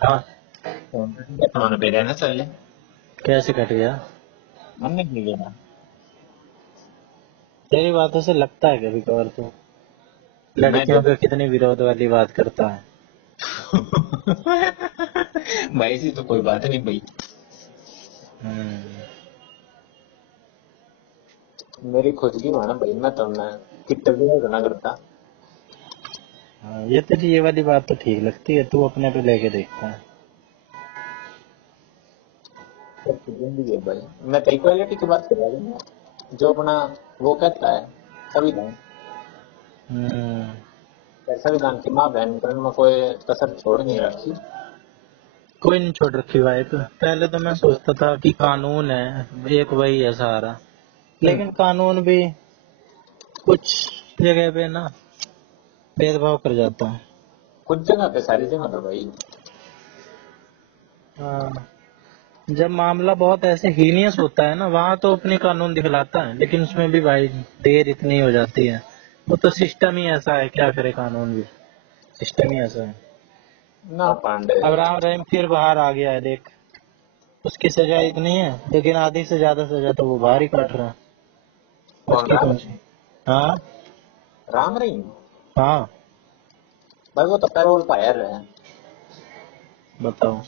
हाँ, phone phone पे रहना चल कैसे कट गया? मन नहीं लेना। तेरी बातों से लगता है कभी कभार तो मैं लड़कियों पे कितनी विरोध वाली बात करता है। भाई ऐसी तो कोई बात नहीं भाई। हम्म। मेरी खुद की माना भाई, मैं तो मैं कितना भी करना करता। हाँ, ये तेरी ये वाली बात तो ठीक लगती है, तू अपने पे लेके देखता है। सबकी जिंदगी है भाई। मैं तो इक्वालिटी की बात कर रहा हूँ, जो अपना वो कहता है संविधान। हम्म। संविधान की माँ बहन पर में कोई कसर छोड़ नहीं रखी। कोई नहीं छोड़ रखी भाई। तो पहले तो मैं सोचता था कि कानून है, एक वही है सहारा, लेकिन कानून भी कुछ जगह पे ना भेदभाव कर जाता है। कुछ जगह पे, सारी जगह पे भाई। हाँ, जब मामला बहुत ऐसे हीनियस होता है ना, वहाँ तो अपने कानून दिखलाता है, लेकिन उसमें भी भाई देर इतनी हो जाती है। वो तो सिस्टम ही ऐसा है, क्या करे, कानून भी सिस्टम ही ऐसा है। ना पांडे। अब राम रहीम फिर बाहर आ गया है, देख। उसकी सजा इतनी है, लेकिन आधी से ज्यादा सजा तो वो बाहर ही काट रहा है। कौन उसकी राम? कौन सी? हाँ। राम रहीम? हाँ, भाई वो तो पैरोल फायर है। बताओ,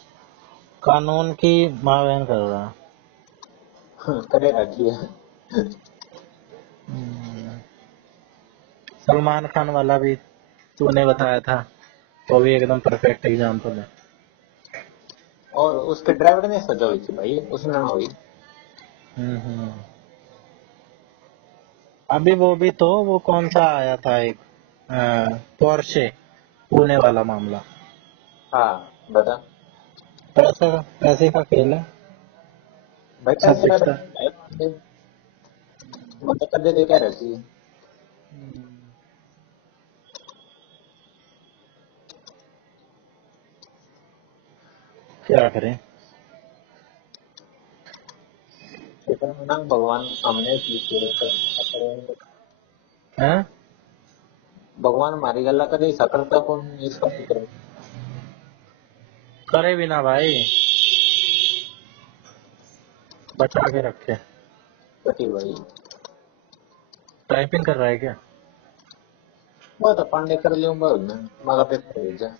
कानून की माँ बहन कर रहा है। करे रखी है। हम्म, सलमान खान वाला भी तूने बताया था, वो भी एकदम परफेक्ट एग्जाम्पल है। और उसके ड्राइवर ने सजा हुई थी भाई, उसने ना हुई। हम्म। अभी वो भी तो, वो कौन सा आया था एक, पोर्शे, पुणे वाला मामला। हाँ बता। पैसा, पैसे का खेल है, भाई सब पैसे का दिखता है। तो मतलब कर देते क्या रहती है। क्या करें? ना भगवान हमने की तो हैं? भगवान हमारी गल्ला करे सकता कौन इसका फिक्र। करे भी ना भाई, बचा के रखे। पति भाई। टाइपिंग कर रहा है क्या? वो तो पांडे कर लूंगा मैं, मगर पेपर भेजा।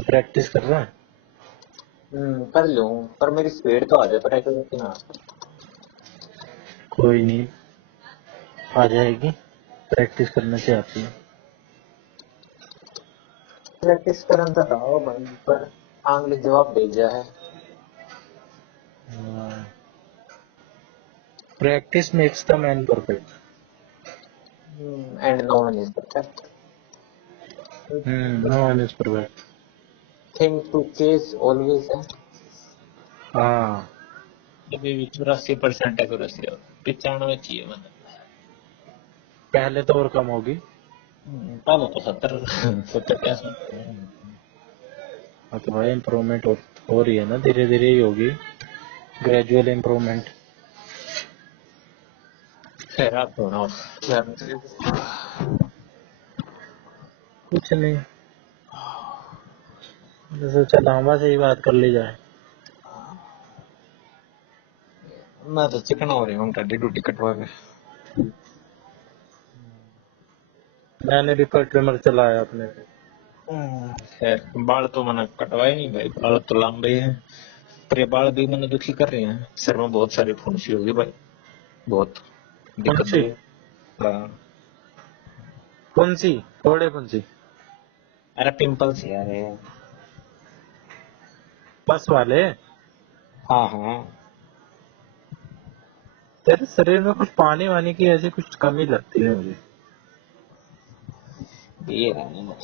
प्रैक्टिस कर रहा है। कर लूं, पर मेरी स्पीड तो आ जाए प्रैक्टिस की ना। कोई नहीं, आ जाएगी, प्रैक्टिस करने से आती है। प्रैक्टिस करन तो रहो भाई, पर आंगली जवाब भेजा है। Practice makes the man perfect. And no one is perfect. No one is perfect. Thing to chase always है। हाँ, अभी भी 84% एक्यूरेसी है, 95 चाहिए मतलब। पहले तो और कम होगी। पहले तो 70 70 के आसपास। हाँ तो भाई इम्प्रूवमेंट हो रही है ना, धीरे धीरे ही होगी, ग्रेजुअल इम्प्रूवमेंट। खैर आप सुनाओ। कुछ नहीं, मैं सोचा लांबा से ही बात कर ली जाए। मैं तो चिकना हो रही हूँ टड्डी टूटी कटवा के। मैंने भी कल ट्रिमर चलाया अपने पे। खैर बाल तो मैंने कटवाए नहीं भाई, बाल तो लंबे हैं, पर ये बाल भी मैंने दुखी कर रहे हैं। सर में बहुत सारी फुंसी होगी भाई, बहुत कौन दिक्कत सी? होगी। हाँ। कौन सी? थोड़े कौन सी? अरे पिंपल्स यार ये। बस वाले? हाँ हाँ। तेरे शरीर में कुछ पानी वानी की ऐसी कुछ कमी लगती है मुझे। ये है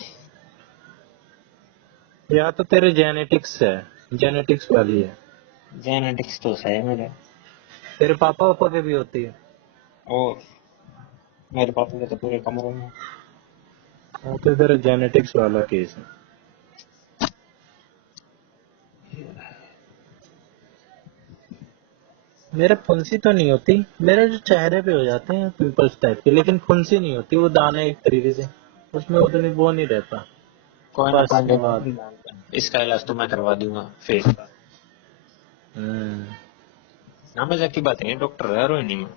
या तो तेरे जेनेटिक्स है, जेनेटिक्स वाली है। जेनेटिक्स तो सही है मेरे। तेरे पापा वापा के भी होती है? और मेरे पापा के तो पूरे कमरों में। हाँ तो तेरा जेनेटिक्स वाला केस है। मेरे फुंसी तो नहीं होती, मेरे जो चेहरे पे हो जाते हैं पिंपल्स टाइप के, लेकिन फुंसी नहीं होती, वो दाने एक तरीके से, उसमें उतनी वो नहीं रहता। कोई ना फर्स्ट के बाद। इसका इलाज तो मैं करवा दूंगा फेस का। ना मजाक की बात नहीं, डॉक्टर है रोहिणी में,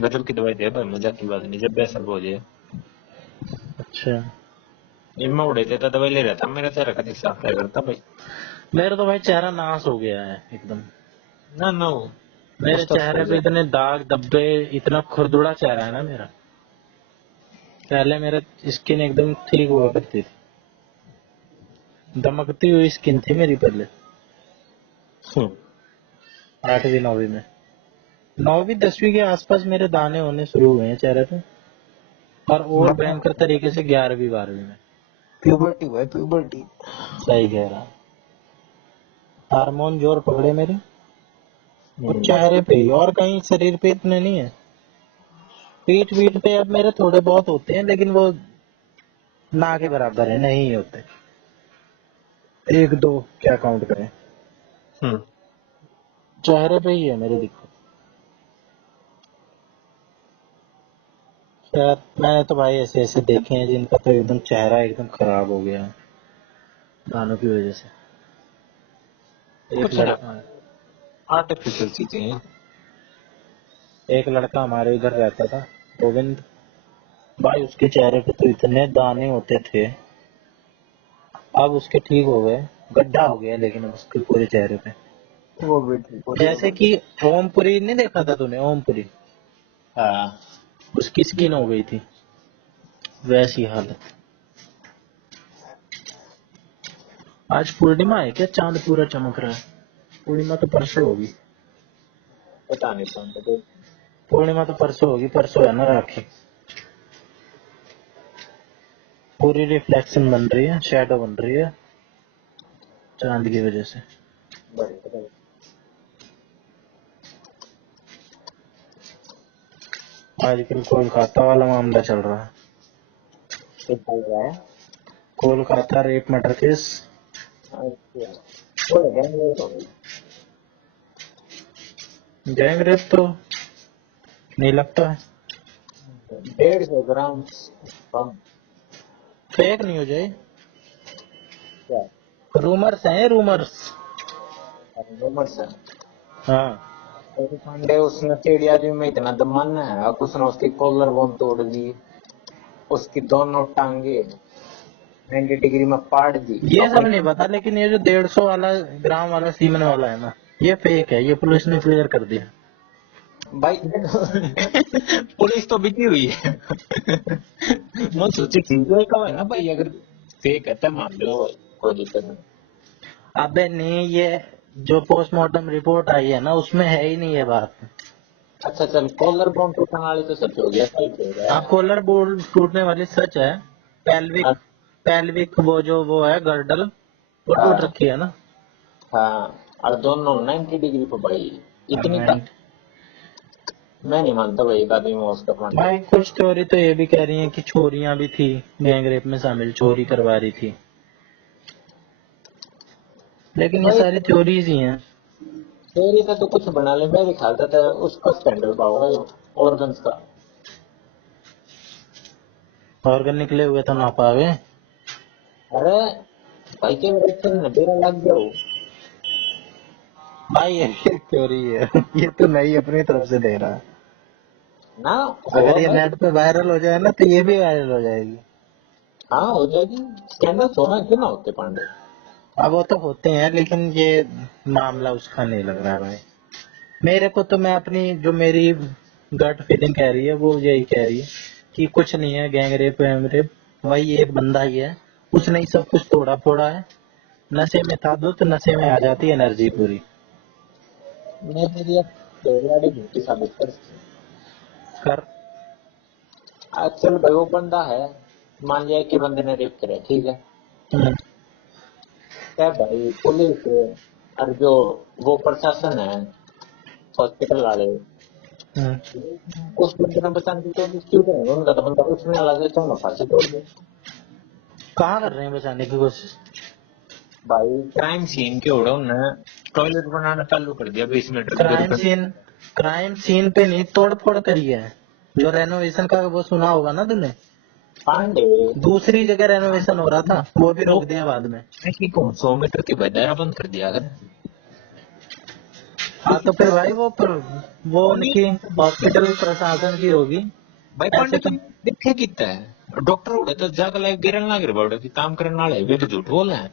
गजब की दवाई दे भाई, मजाक की बात नहीं, जब बेसर हो जाए। अच्छा, जब मैं उड़े थे तो दवाई ले रहा था, मेरा चेहरा कभी साफ नहीं करता भाई। मेरा तो भाई चेहरा नाश हो गया है एकदम। ना ना मेरे उसका चेहरे हो पे जाए। इतने दाग धब्बे, इतना खुरदुड़ा चेहरा है ना मेरा। पहले मेरा स्किन एकदम ठीक हुआ करती थी, दमकती हुई स्किन थी मेरी पहले। हम्म, 8वीं 9वीं में, 9वीं 10वीं के आसपास मेरे दाने होने शुरू हुए हैं चेहरे पे, और भयंकर तरीके से 11वीं 12वीं में। प्यूबर्टी हुआ है, प्यूबर्टी। सही कह रहा, हार्मोन जोर पकड़े मेरे, और चेहरे पे ही, और कहीं शरीर पे इतने नहीं है। पीठ पीठ पे अब मेरे थोड़े बहुत होते हैं, लेकिन वो ना के बराबर है, नहीं होते। एक दो क्या काउंट करें, हम्म, चेहरे पे ही है मेरी दिक्कत। यार मैंने तो भाई ऐसे ऐसे देखे हैं जिनका तो एकदम चेहरा एकदम खराब हो गया है दानों की वजह से। एक कुछ ना लड़का आर्टिफिशियल चीजें हैं। एक लड़का हमारे इधर रहता था, गोविंद भाई, उसके चेहरे पे तो इतने दाने होते थे। अब उसके ठीक हो गए, गड्ढा हो गया लेकिन अब उसके पूरे चेहरे पे, वो भी ठीक हो जैसे जाएगा। कि ओमपुरी नहीं देखा था तूने, ओमपुरी, हाँ, उसकी स्किन हो गई थी, वैसी हालत। आज पूर्णिमा है क्या, चांद पूरा चमक रहा है? पूर्णिमा तो परसों होगी। पता नहीं कौन सा। पूर्णिमा तो परसों होगी, परसों है ना राखी। पूरी रिफ्लेक्शन बन रही है, शैडो बन रही है चांद की वजह से। आजकल कोलकाता वाला मामला चल रहा है, चल रहा है। Kolkata rape murder case. अच्छा, वो लगेंगे तो। गैंग रेप तो नहीं लगता है, 150 ग्राम कम। फेक न्यूज है, क्या रूमर्स हैं, रूमर्स। नंबर से हाँ, पांडे उसने टेढ़ी आदमी में इतना दम है, अब उसने उसकी कॉलर बोन तोड़ दी, उसकी दोनों टांगे 90 डिग्री में पाड़ दी ये सब अपनी। नहीं पता, लेकिन ये जो 150 वाला ग्राम वाला सीमन वाला है ना, ये फेक है, ये पुलिस ने क्लियर कर दिया। भाई पुलिस तो बिकी हुई है। मैं सोची ठीक है ना भाई, अगर फेक है तो मान लो, कोई दिक्कत नहीं। अबे नहीं, ये जो पोस्टमार्टम रिपोर्ट आई है ना, उसमें है ही नहीं ये बात। अच्छा चल, कॉलर बोन टूटने वाली तो सच हो गया, सही हो गया। हाँ, कॉलर बोल्ट टूटने वाली सच है। पेल्विक, पेल्विक वो है गर्डल, वो टूट हाँ रखी है ना। हाँ, और दोनों 90 डिग्री पे भाई, और इतनी मैं मैं नहीं मानता भाई, एक आदमी में उसका पांडे। भाई, कुछ थ्योरी तो ये भी कह रही हैं कि छोरियां भी थी गैंग रेप में शामिल, चोरी करवा रही थी, लेकिन ये भाई सारी थ्योरीज ही हैं। तेरी का तो कुछ बना ले, मैं भी खाता था उसका स्कैंडल पाओगे ऑर्गन्स का। ऑर्गन निकले हुए तो ना पावे। अरे भाई के मेरे ने बेरा लग गया हो। भाई ये थ्योरी है, ये तो नहीं अपनी तरफ से दे रहा है। ना अगर होगा ये भाई। नेट पे वायरल हो जाए ना, तो ये भी वायरल हो जाएगी। हाँ हो जाएगी, स्कैंडल होना क्यों ना होते पांडे। अब वो तो होते हैं, लेकिन ये मामला उसका नहीं लग रहा है भाई मेरे को। तो मैं अपनी, जो मेरी गट फीलिंग कह रही है, वो यही कह रही है कि कुछ नहीं है गैंग रेप वैंग रेप, वही एक बंदा ही है, उसने ही सब कुछ तोड़ा फोड़ा है। नशे में था तो नशे में आ जाती है एनर्जी पूरी। मैं तेरी गाड़ी झूठी साबित कर। कर। चल भाई वो बंदा है, मान लिया कि बंदे ने रेप किया, ठीक है। हम्म, क्या भाई पुलिस और जो वो प्रशासन है, हॉस्पिटल वाले, हम्म। उस बंदे ने बचाने की कोशिश क्यों करेंगे, उनका तो बंदा उसमें अलग है, तो फांसी तोड़ दे। कहाँ कर रहे हैं बचाने की कोशिश? भाई क्राइम सीन के उड़ो ने टॉयलेट बनाना चालू कर दिया 20 मीटर की दूरी क्राइम पे। सीन, क्राइम सीन पे नहीं, तोड़ फोड़ करी है। जो रेनोवेशन का वो सुना होगा ना तूने, पांडे दूसरी जगह रेनोवेशन हो रहा था, वो भी रोक दिया बाद में। ऐसी कौन 100 मीटर की बजाय बंद कर दिया अगर। हाँ तो फिर भाई वो उनकी हॉस्पिटल प्रशासन की होगी। भाई ऐसे पांडे तो तुम देखे कितना है डॉक्टर होगा तो जाकर लाइक गिरन लाग रहे बाड़े की काम करने वाले वे तो झूठ बोल रहे हैं।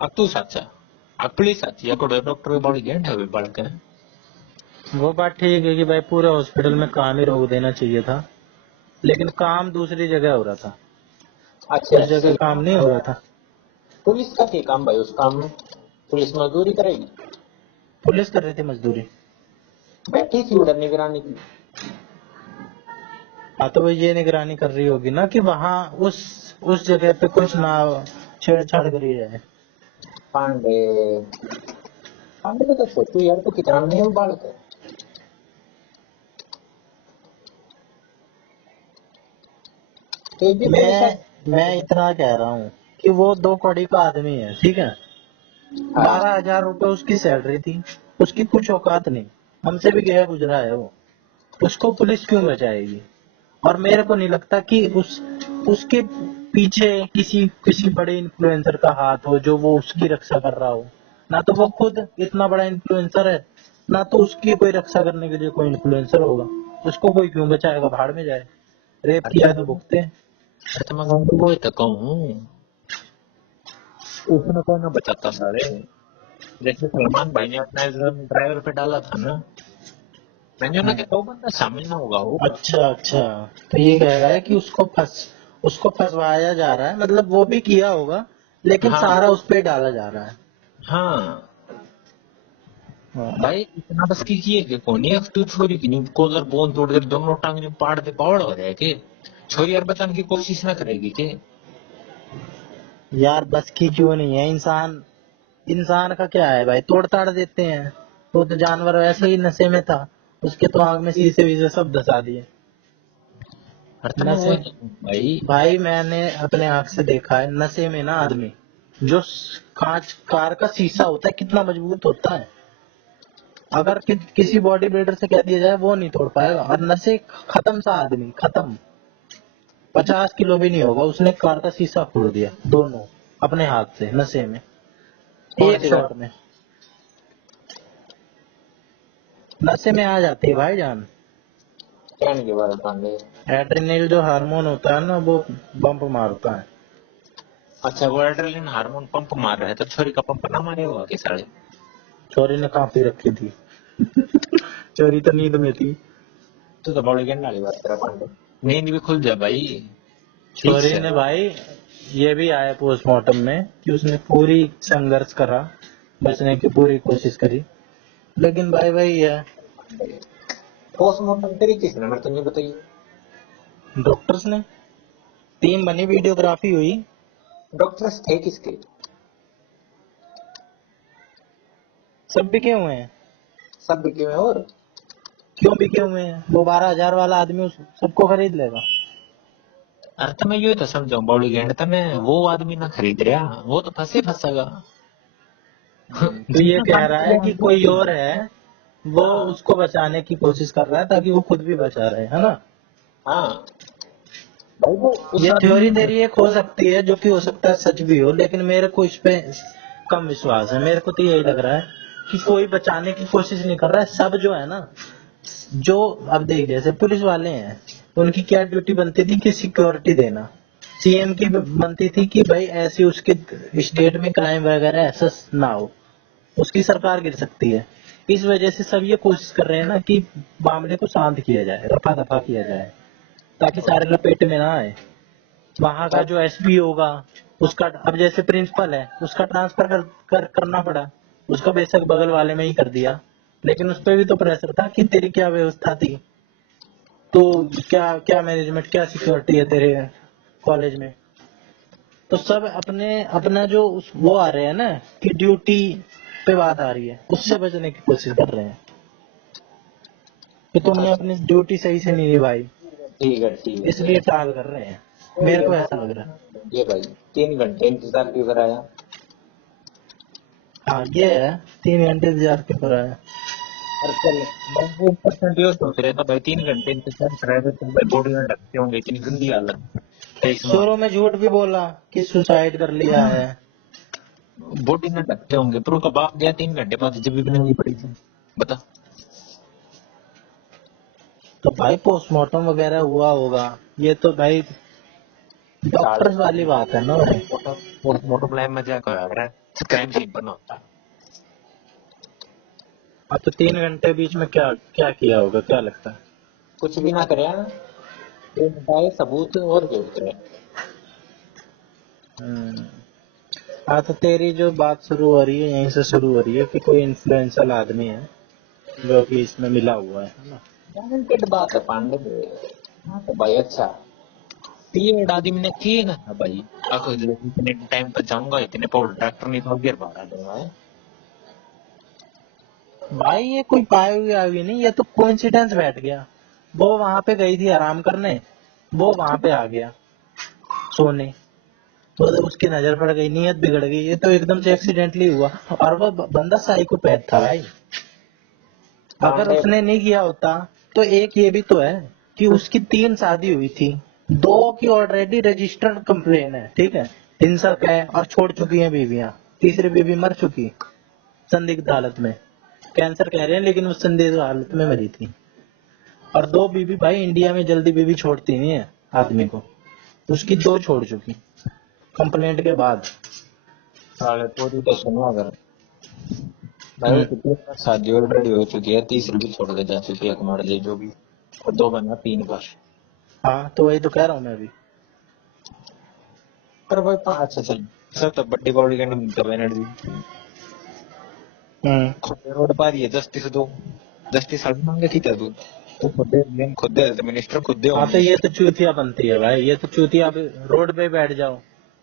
अब तू सच्चा अब पुलिस सच्ची या कोई डॉक्टर बॉडी गेंड है बाड़ के। वो बात ठीक है कि भाई पूरे हॉस्पिटल में काम ही रोक देना चाहिए था, लेकिन काम दूसरी जगह हो रहा था, अच्छा उस जगह काम नहीं हो रहा था। पुलिस का क्या काम भाई उस काम में पुलिस मजदूरी करेगी। पुलिस कर रही थी मजदूरी। बैठी थी उधर निगरानी की। हाँ तो वो ये निगरानी कर रही होगी ना कि वहाँ उस जगह पे कुछ ना छेड़छाड़ करी जाए। पांडे पांडे को तो सोचो यार तो कितना नहीं है वो बालक है। तो ये मेरे साथ मैं इतना कह रहा हूँ कि वो 2 कौड़ी का आदमी है, ठीक है। 12,000 रुपए उसकी सैलरी थी, उसकी कुछ औकात नहीं, हमसे भी गया गुजरा है वो, उसको पुलिस क्यों बचाएगी? और मेरे को नहीं लगता कि उसके पीछे किसी किसी बड़े इन्फ्लुएंसर का हाथ हो जो वो उसकी रक्षा कर रहा हो। ना तो वो खुद इतना बड़ा इन्फ्लुएंसर है, ना तो उसकी कोई रक्षा करने के लिए कोई इन्फ्लुएंसर होगा। उसको कोई क्यों बचाएगा, भाड़ में जाए। रेप किया है तो भुगते। तो मैं वो तो कहूँ उसने कोई ना बचाता सारे। जैसे सलमान भाई ने अपना ड्राइवर पे डाला था ना मैंने उन्हें कि तो बंदा शामिल ना होगा वो। अच्छा अच्छा, तो ये कह रहा है कि उसको फंसवाया जा रहा है, मतलब वो भी किया होगा लेकिन हाँ सारा उस पे डाला जा रहा है। हाँ हाँ। भाई इतना बस की है कि कौन है तू छोरी की नहीं कोलर बोन तोड़ दे दोनों टांग पाड़ दे बावड़ हो जाए के छोरी यार बचाने की कोशिश ना करेगी के। यार बस की क्यों नहीं है, इंसान का क्या है भाई, तोड़ ताड़ देते हैं। वो तो जानवर वैसे ही नशे में था, उसके तो आग में शीशे वीसे सब धसा दिए। हर तक वो नशे भाई भाई मैंने अपने आंख से देखा है, नशे में ना आदमी जो कांच कार का शीशा होता है कितना मजबूत होता है, अगर किसी बॉडी बिल्डर से कह दिया जाए वो नहीं तोड़ पाएगा। और नशे खत्म सा आदमी, खत्म, 50 किलो भी नहीं होगा, उसने कार का शीशा फोड़ दिया दोनों अपने हाथ से नशे में, कौन एक सी शॉट बात में। नशे में आ जाती है भाई जान। कहने के बारे पांडे। एड्रेनल जो हार्मोन होता है ना वो बम्प मारता है। अच्छा वो एड्रेनलिन हार्मोन पंप मार रहा है तो छोरी का पंप ना मारे होगा कि साले। चोरी ने काफी रखी थी। चोरी तो नींद में थी। तू तो बॉडी गेंड वाली बात कर पांडे नींद भी खुल जा भाई। ठीक चोरी से ने भाई ये भी आया पोस्टमार्टम में कि उसने पूरी संघर्ष करा, बचने की पूरी कोशिश करी, लेकिन भाई वही है। पोस्टमार्टम तेरी किसने मेरे को नहीं बताइए। डॉक्टर्स ने, टीम बनी, वीडियोग्राफी हुई। डॉक्टर्स थे किसके। सब बिके हुए हैं। सब बिके हुए और क्यों बिके हुए हैं? वो 12,000 वाला आदमी उस सबको खरीद लेगा। अरे तो मैं ये तो समझाऊं बॉडी गेंड तो मैं वो आदमी ना खरीद रहा वो तो फंसे फंसेगा। तो ये जितना कह पानी रहा पी है रहे कि हैं कोई और है, वो उसको बचाने की कोशिश कर रहा है ताकि वो खुद भी बचा रहे, है ना। हाँ भाई वो उस ये आदमी थ्योरी तेरी एक हो सकती है, जो कि हो सकता है सच भी हो, लेकिन मेरे को इस पे कम विश्वास है। मेरे को तो यही लग रहा है कि कोई बचाने की कोशिश नहीं कर रहा है। सब जो है ना, जो अब देख जैसे पुलिस वाले हैं, उनकी क्या ड्यूटी बनती थी कि सिक्योरिटी देना। सीएम की बनती थी कि भाई ऐसी उसके स्टेट में क्राइम वगैरह ऐसा ना हो, उसकी सरकार गिर सकती है। इस वजह से सब ये कोशिश कर रहे हैं ना कि मामले को शांत किया जाए, रफा दफा किया जाए, ताकि सारे लपेटे में ना आए। वहां का जो एसपी होगा, उसका अब जैसे प्रिंसिपल है, उसका ट्रांसफर करना पड़ा। उसका बेशक बगल वाले में ही कर दिया, लेकिन उस पर भी तो प्रेशर था कि तेरी क्या व्यवस्था थी, तो क्या क्या मैनेजमेंट, क्या सिक्योरिटी है तेरे कॉलेज में। तो सब अपने अपना जो वो आ रहे हैं ना कि ड्यूटी पे बात आ रही है, उससे बचने की कोशिश कर रहे हैं कि तुमने अपनी ड्यूटी सही से नहीं निभाई, ठीक है इसलिए टाल कर रहे हैं। मेरे को ऐसा लग रहा है। ये भाई 3 घंटे इंतजार क्यों कराया। हाँ ये है, 3 घंटे इंतजार क्यों कराया। और चल 90% ये सोच रहे था भाई 3 घंटे इंतजार कराया तो भाई बॉडी में रखते होंगे इतनी गंदी हालत। 23 में शुरू में झूठ भी बोला कि सुसाइड कर लिया है। बॉडी में ढकते होंगे, पर उसका बाप गया 3 घंटे बाद जब भी नहीं पड़ी थी, बता। तो भाई पोस्टमार्टम वगैरह हुआ होगा, ये तो भाई डॉक्टर्स वाली बात है ना भाई। पोस्टमार्टम लैब में जाकर आ रहा है, क्राइम सीन पर ना होता। अब तो 3 घंटे बीच में क्या क्या किया होगा, क्या लगता है? कुछ भी ना करे, तो बताए सबूत और क्या करे। हम्म। हाँ, तो तेरी जो बात शुरू हो रही है यहीं से शुरू हो रही है कि कोई इन्फ्लुएंशियल आदमी है जो कि इसमें मिला हुआ है ना। टैलेंटेड बात है पांडे। हाँ तो भाई अच्छा, ये आदमी ने किए ना भाई, आखिर इतने टाइम पर जाऊंगा, इतने पावर डॉक्टर नहीं तो गिर मारा दूंगा है। भाई ये कोई पाई हुई आई नहीं, ये तो कोइंसिडेंस बैठ गया। वो वहां पे गई थी आराम करने, वो वहां पे आ गया सोने, तो उसकी नजर पड़ गई, नीयत बिगड़ गई, ये तो एकदम से एक्सीडेंटली हुआ। और वो बंदा साइकोपैथ था भाई। अगर पांडे उसने नहीं किया होता तो एक ये भी तो है कि उसकी 3 शादी हुई थी, 2 की ऑलरेडी रजिस्टर्ड कंप्लेन है, ठीक है, हिंसक है और छोड़ चुकी हैं बीवियां, तीसरी बीवी मर चुकी संदिग्ध हालत में, कैंसर कह रहे हैं लेकिन उस संदिग्ध हालत में मरी थी। और 2 बीवी भाई इंडिया में जल्दी बीवी छोड़ती नहीं है आदमी को, उसकी 2 छोड़ चुकी कंप्लेंट के बाद। साले पूरी तो सुनो, अगर भाई वो हम्म। कितनी बार शादी ऑलरेडी हो चुकी है, तीसरी भी छोड़ के जा चुकी है, कुमार जी जो भी, और 2 बना 3 बार। हाँ, तो वही तो कह रहा हूँ मैं अभी। पर भाई अच्छा चल, सब तो बड्डी बॉडी का नहीं मिलता एनर्जी। हम्म। खुद रोड पर ही है, जस्टिस दो, जस्टिस साड़ी मांगे थी क्या तू खुद दे, खुद दे मिनिस्टर, खुद दे होम हाँ, तो ये मिनिस्टर। तो चूतिया बनती है भाई, ये तो चूतिया। अभी रोड पे बैठ जाओ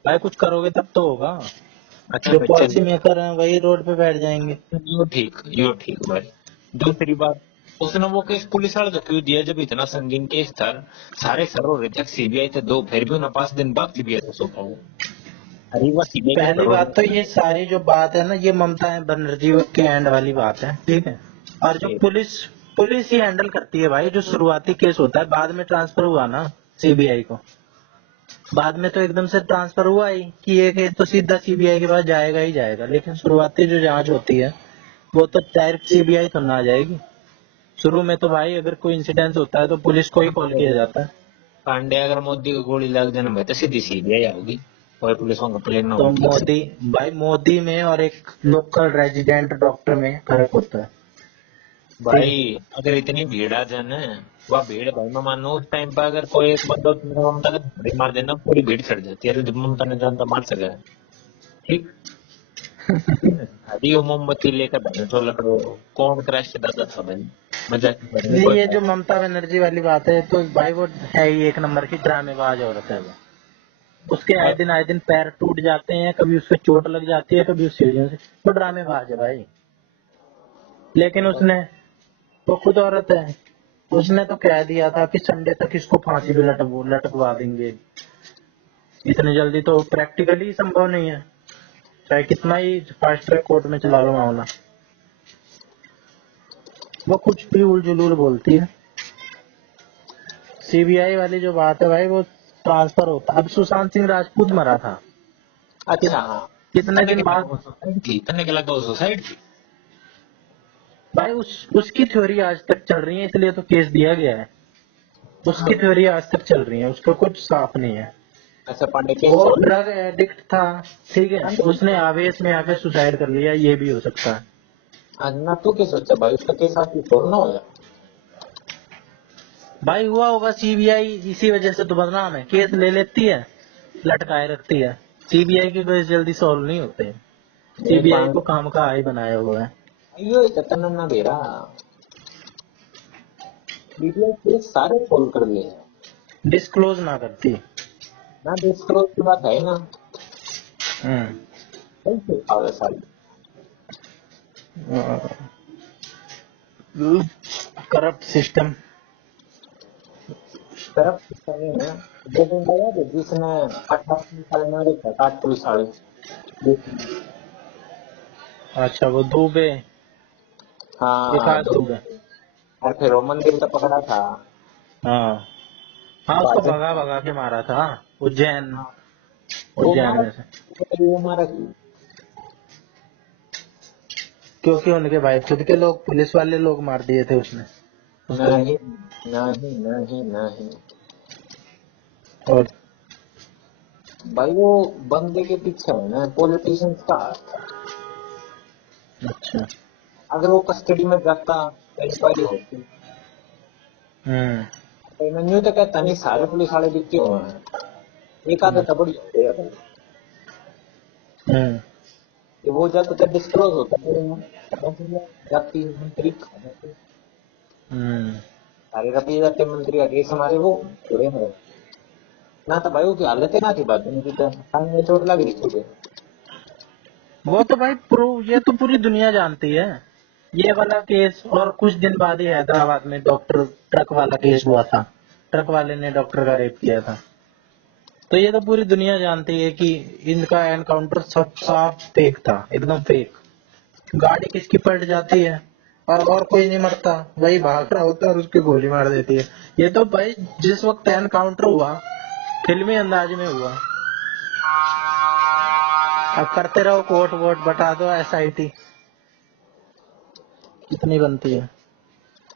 भाई, कुछ करोगे तब तो होगा। अच्छा जो बच्चे, पॉलिसी मेकर हैं वही रोड पे बैठ जाएंगे। यो ठीक भाई। दूसरी बात, उसने वो केस पुलिस वाले को क्यों दिया जब इतना संगीन केस था, सारे सर हो रहे थे, सीबीआई थे 2, फिर भी उन्हें 5 दिन बाद सीबीआई से सौंपा वो। अरे वो सीबीआई के पहली करोड़ बात तो ये सारी जो बात है ना, ये ममता बनर्जी के एंड वाली बात है, ठीक है। और जो पुलिस पुलिस ही हैंडल करती है भाई, जो शुरुआती केस होता है, बाद में ट्रांसफर हुआ ना सीबीआई को, बाद में तो एकदम से ट्रांसफर हुआ ही कि ये केस तो सीधा सीबीआई के पास जाएगा ही जाएगा, लेकिन शुरुआती जो जांच होती है वो तो डायरेक्ट सीबीआई तो ना जाएगी। शुरू में तो भाई अगर कोई इंसिडेंस होता है तो पुलिस को ही कॉल किया जाता है। पांडे, अगर मोदी को गोली लग जाने में तो सीधी सीबीआई आओगी, और पुलिसों का प्लेन ना तो होगा ठीक से। मोदी, भाई मोदी में और एक लोकल रेजिडेंट डॉक्टर में फर्क होता है, ठीक भाई है। अगर इतनी भीड़ आ जाए ना, वह भीड़ भाई मैं मानो उस टाइम पर अगर कोई एक बंदा ममता का थोड़ी मार देना, पूरी भीड़ चढ़ जाती है, जब ममता ने जानता मार सका है, ठीक। अभी वो मोमबत्ती लेकर बैठे तो लकड़ो, कौन क्रैश दादा था भाई, मजाक नहीं कर रहे कोई ये जो बात। ममता बनर्जी वाली बात है, तो भाई वो है ही एक नंबर की ड्रामेबाज औरत है वो। उसके आए दिन पैर टूट जाते हैं, कभी उससे चोट लग जाती है, कभी उस सीढ़ियों से, वो ड्रामेबाज है भाई। लेकिन उसने, वो खुद औरत है, उसने तो कह दिया था कि संडे तक इसको फांसी पे लटकवा देंगे। इतनी जल्दी तो प्रैक्टिकली संभव नहीं है, चाहे कितना ही फास्ट ट्रैक कोर्ट में चला लो मामला। वो कुछ भी उलझुल बोलती है। सीबीआई वाली जो बात है भाई, वो ट्रांसफर होता। अब सुशांत सिंह राजपूत मरा था, अच्छा हाँ, कितने तन्ने दिन के लगा बाद। वो सुसाइड थी, तन्ने के लगा वो सुसाइड थी। भाई उसकी थ्योरी आज तक चल रही है, इसलिए तो केस दिया गया है। उसकी हाँ। थ्योरी आज तक चल रही है, उसका कुछ साफ नहीं है। अच्छा पांडे के वो ड्रग एडिक्ट था, ठीक है, उसने आवेश में आके सुसाइड कर लिया, ये भी हो सकता है। अन्ना तू क्या सोचा भाई, उसका केस आपकी छोड़ना होगा। भाई हुआ होगा, सीबीआई इसी वजह से तो बदनाम है, केस ले लेती है, लटकाए रखती है। सीबीआई के केस जल्दी सॉल्व नहीं होते, ये सीबीआई पांडे को काम का आई बनाया हुआ है। यो तन्ना ना दे रहा, बीटीएस केस सारे सोल्व कर लिए हैं। डिस्क्लोज ना करती। ना डिस्क्लोज की बात है ना, हम्म। कैसे आवे साल करप्ट सिस्टम। तरफ समय में जो दिन लगा थे जिसने 88 साल मारे थे, 8 साल। अच्छा, वो दुबे, हाँ विकास दुबे। और फिर वो मंदिर का पकड़ा था। हाँ, हाँ, उसको भाजपा भगा भगा के मारा था उज्जैन, वो उज्जैन मारा, में से, वो मारा। क्योंकि उनके भाई खुद के लोग, पुलिस वाले लोग मार दिए थे उसने उसको। नहीं नहीं नहीं नहीं और भाई, वो बंदे के पीछे है ना पॉलिटिशियंस का हाथ था। अच्छा। अगर वो कस्टडी में जाता तो इंक्वायरी होती। हम्म। तो मैं यूं तो कहता नहीं सारे पुलिस वाले भी क्यों हैं, एक आधा हम्म। तो बड़ी होते हैं भाई। हम्म। कि वो जब तक डिस्क्लोज होता है तो पता चल जाती मंत्री खाने से। हम्म। सारे रपी जाते मंत्री आगे हमारे वो थोड़े हैं ना, तो भाई वो की हालत है ना थी बात उनकी, तो टांग में चोट लग रही थी। वो तो भाई प्रूव, ये तो पूरी दुनिया जानती है ये वाला केस। और कुछ दिन बाद ही हैदराबाद में डॉक्टर, ट्रक वाला केस हुआ था, ट्रक वाले ने डॉक्टर का रेप किया था। तो ये तो पूरी दुनिया जानती है कि इनका एनकाउंटर सब साफ फेक था, एकदम फेक। गाड़ी किसकी पलट जाती है और कोई नहीं मरता, वही भाग रहा होता है और उसकी गोली मार देती है। ये तो भाई जिस वक्त एनकाउंटर हुआ फिल्मी अंदाज में हुआ। अब करते रहो कोर्ट वोट, बता दो एसआईटी कितनी बनती है।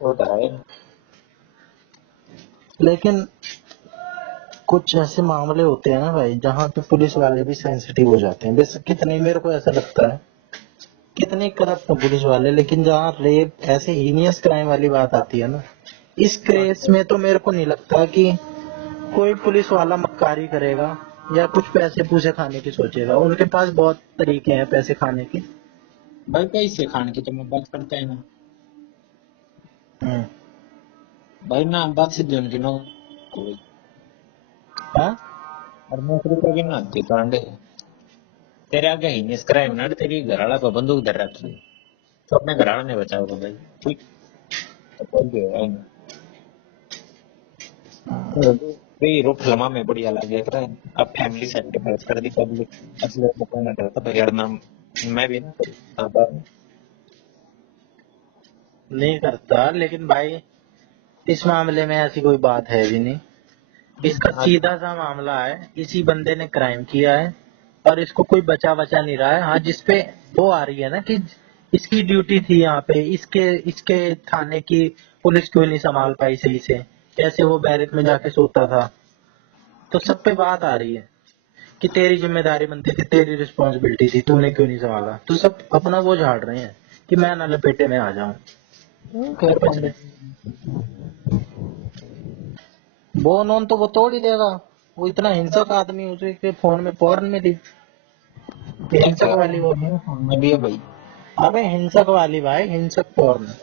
होता है। लेकिन कुछ ऐसे मामले होते हैं ना भाई, जहाँ पे पुलिस वाले भी सेंसिटिव हो जाते हैं। जैसे कितने, मेरे को ऐसा लगता है कितने करप्ट हैं पुलिस वाले, लेकिन जहाँ रेप ऐसे हीनियस क्राइम वाली बात आती है ना, इस केस में तो मेरे को नहीं लगता कि कोई पुलिस वाला मक्कारी करेगा या कुछ पैसे पूसे खाने की सोचेगा। उनके पास बहुत तरीके हैं पैसे खाने के। भाई कैसे खान की तो मैं बात करते हैं ना हम्म। भाई, ना बात सीधी उनकी नो कोई, हाँ। और नौकरी पर भी ना आती तो अंडे तेरे आगे ही नहीं क्राइम नड़ तेरी घरवाला को बंदूक धर रखी है, तो अपने घरवाला ने बचाओगे भाई, ठीक। तो कोई भी है ना। तो ये रोक लमा में बढ़िया लगे कर, अब फैमिली सेक्रीफाइस कर दी पब्लिक, असली को कोई ना करता भाई यार नाम, मैं भी ना करता। नहीं करता, लेकिन भाई इस मामले में ऐसी कोई बात है भी नहीं। इसका आज सीधा सा मामला है, इसी बंदे ने क्राइम किया है और इसको कोई बचा बचा नहीं रहा है। हाँ, जिसपे वो आ रही है ना कि इसकी ड्यूटी थी यहाँ पे, इसके इसके थाने की पुलिस क्यों नहीं संभाल पाई सही से, कैसे वो बैरक में जाके सोता था। तो सब पे बात आ रही है कि तेरी जिम्मेदारी बनती थी, तेरी रिस्पॉन्सिबिलिटी थी, तूने क्यों नहीं संभाला। तो सब अपना वो झाड़ रहे हैं कि मैं ना लपेटे में आ जाऊं। खैर कुछ नहीं, वो नॉन तो वो तोड़ ही देगा। वो इतना हिंसक आदमी, उसे के फोन में पॉर्न में थी, हिंसक वाली वो। मैं भी है भाई। अबे हिंसक वाली भाई, हिंसक पॉर्न।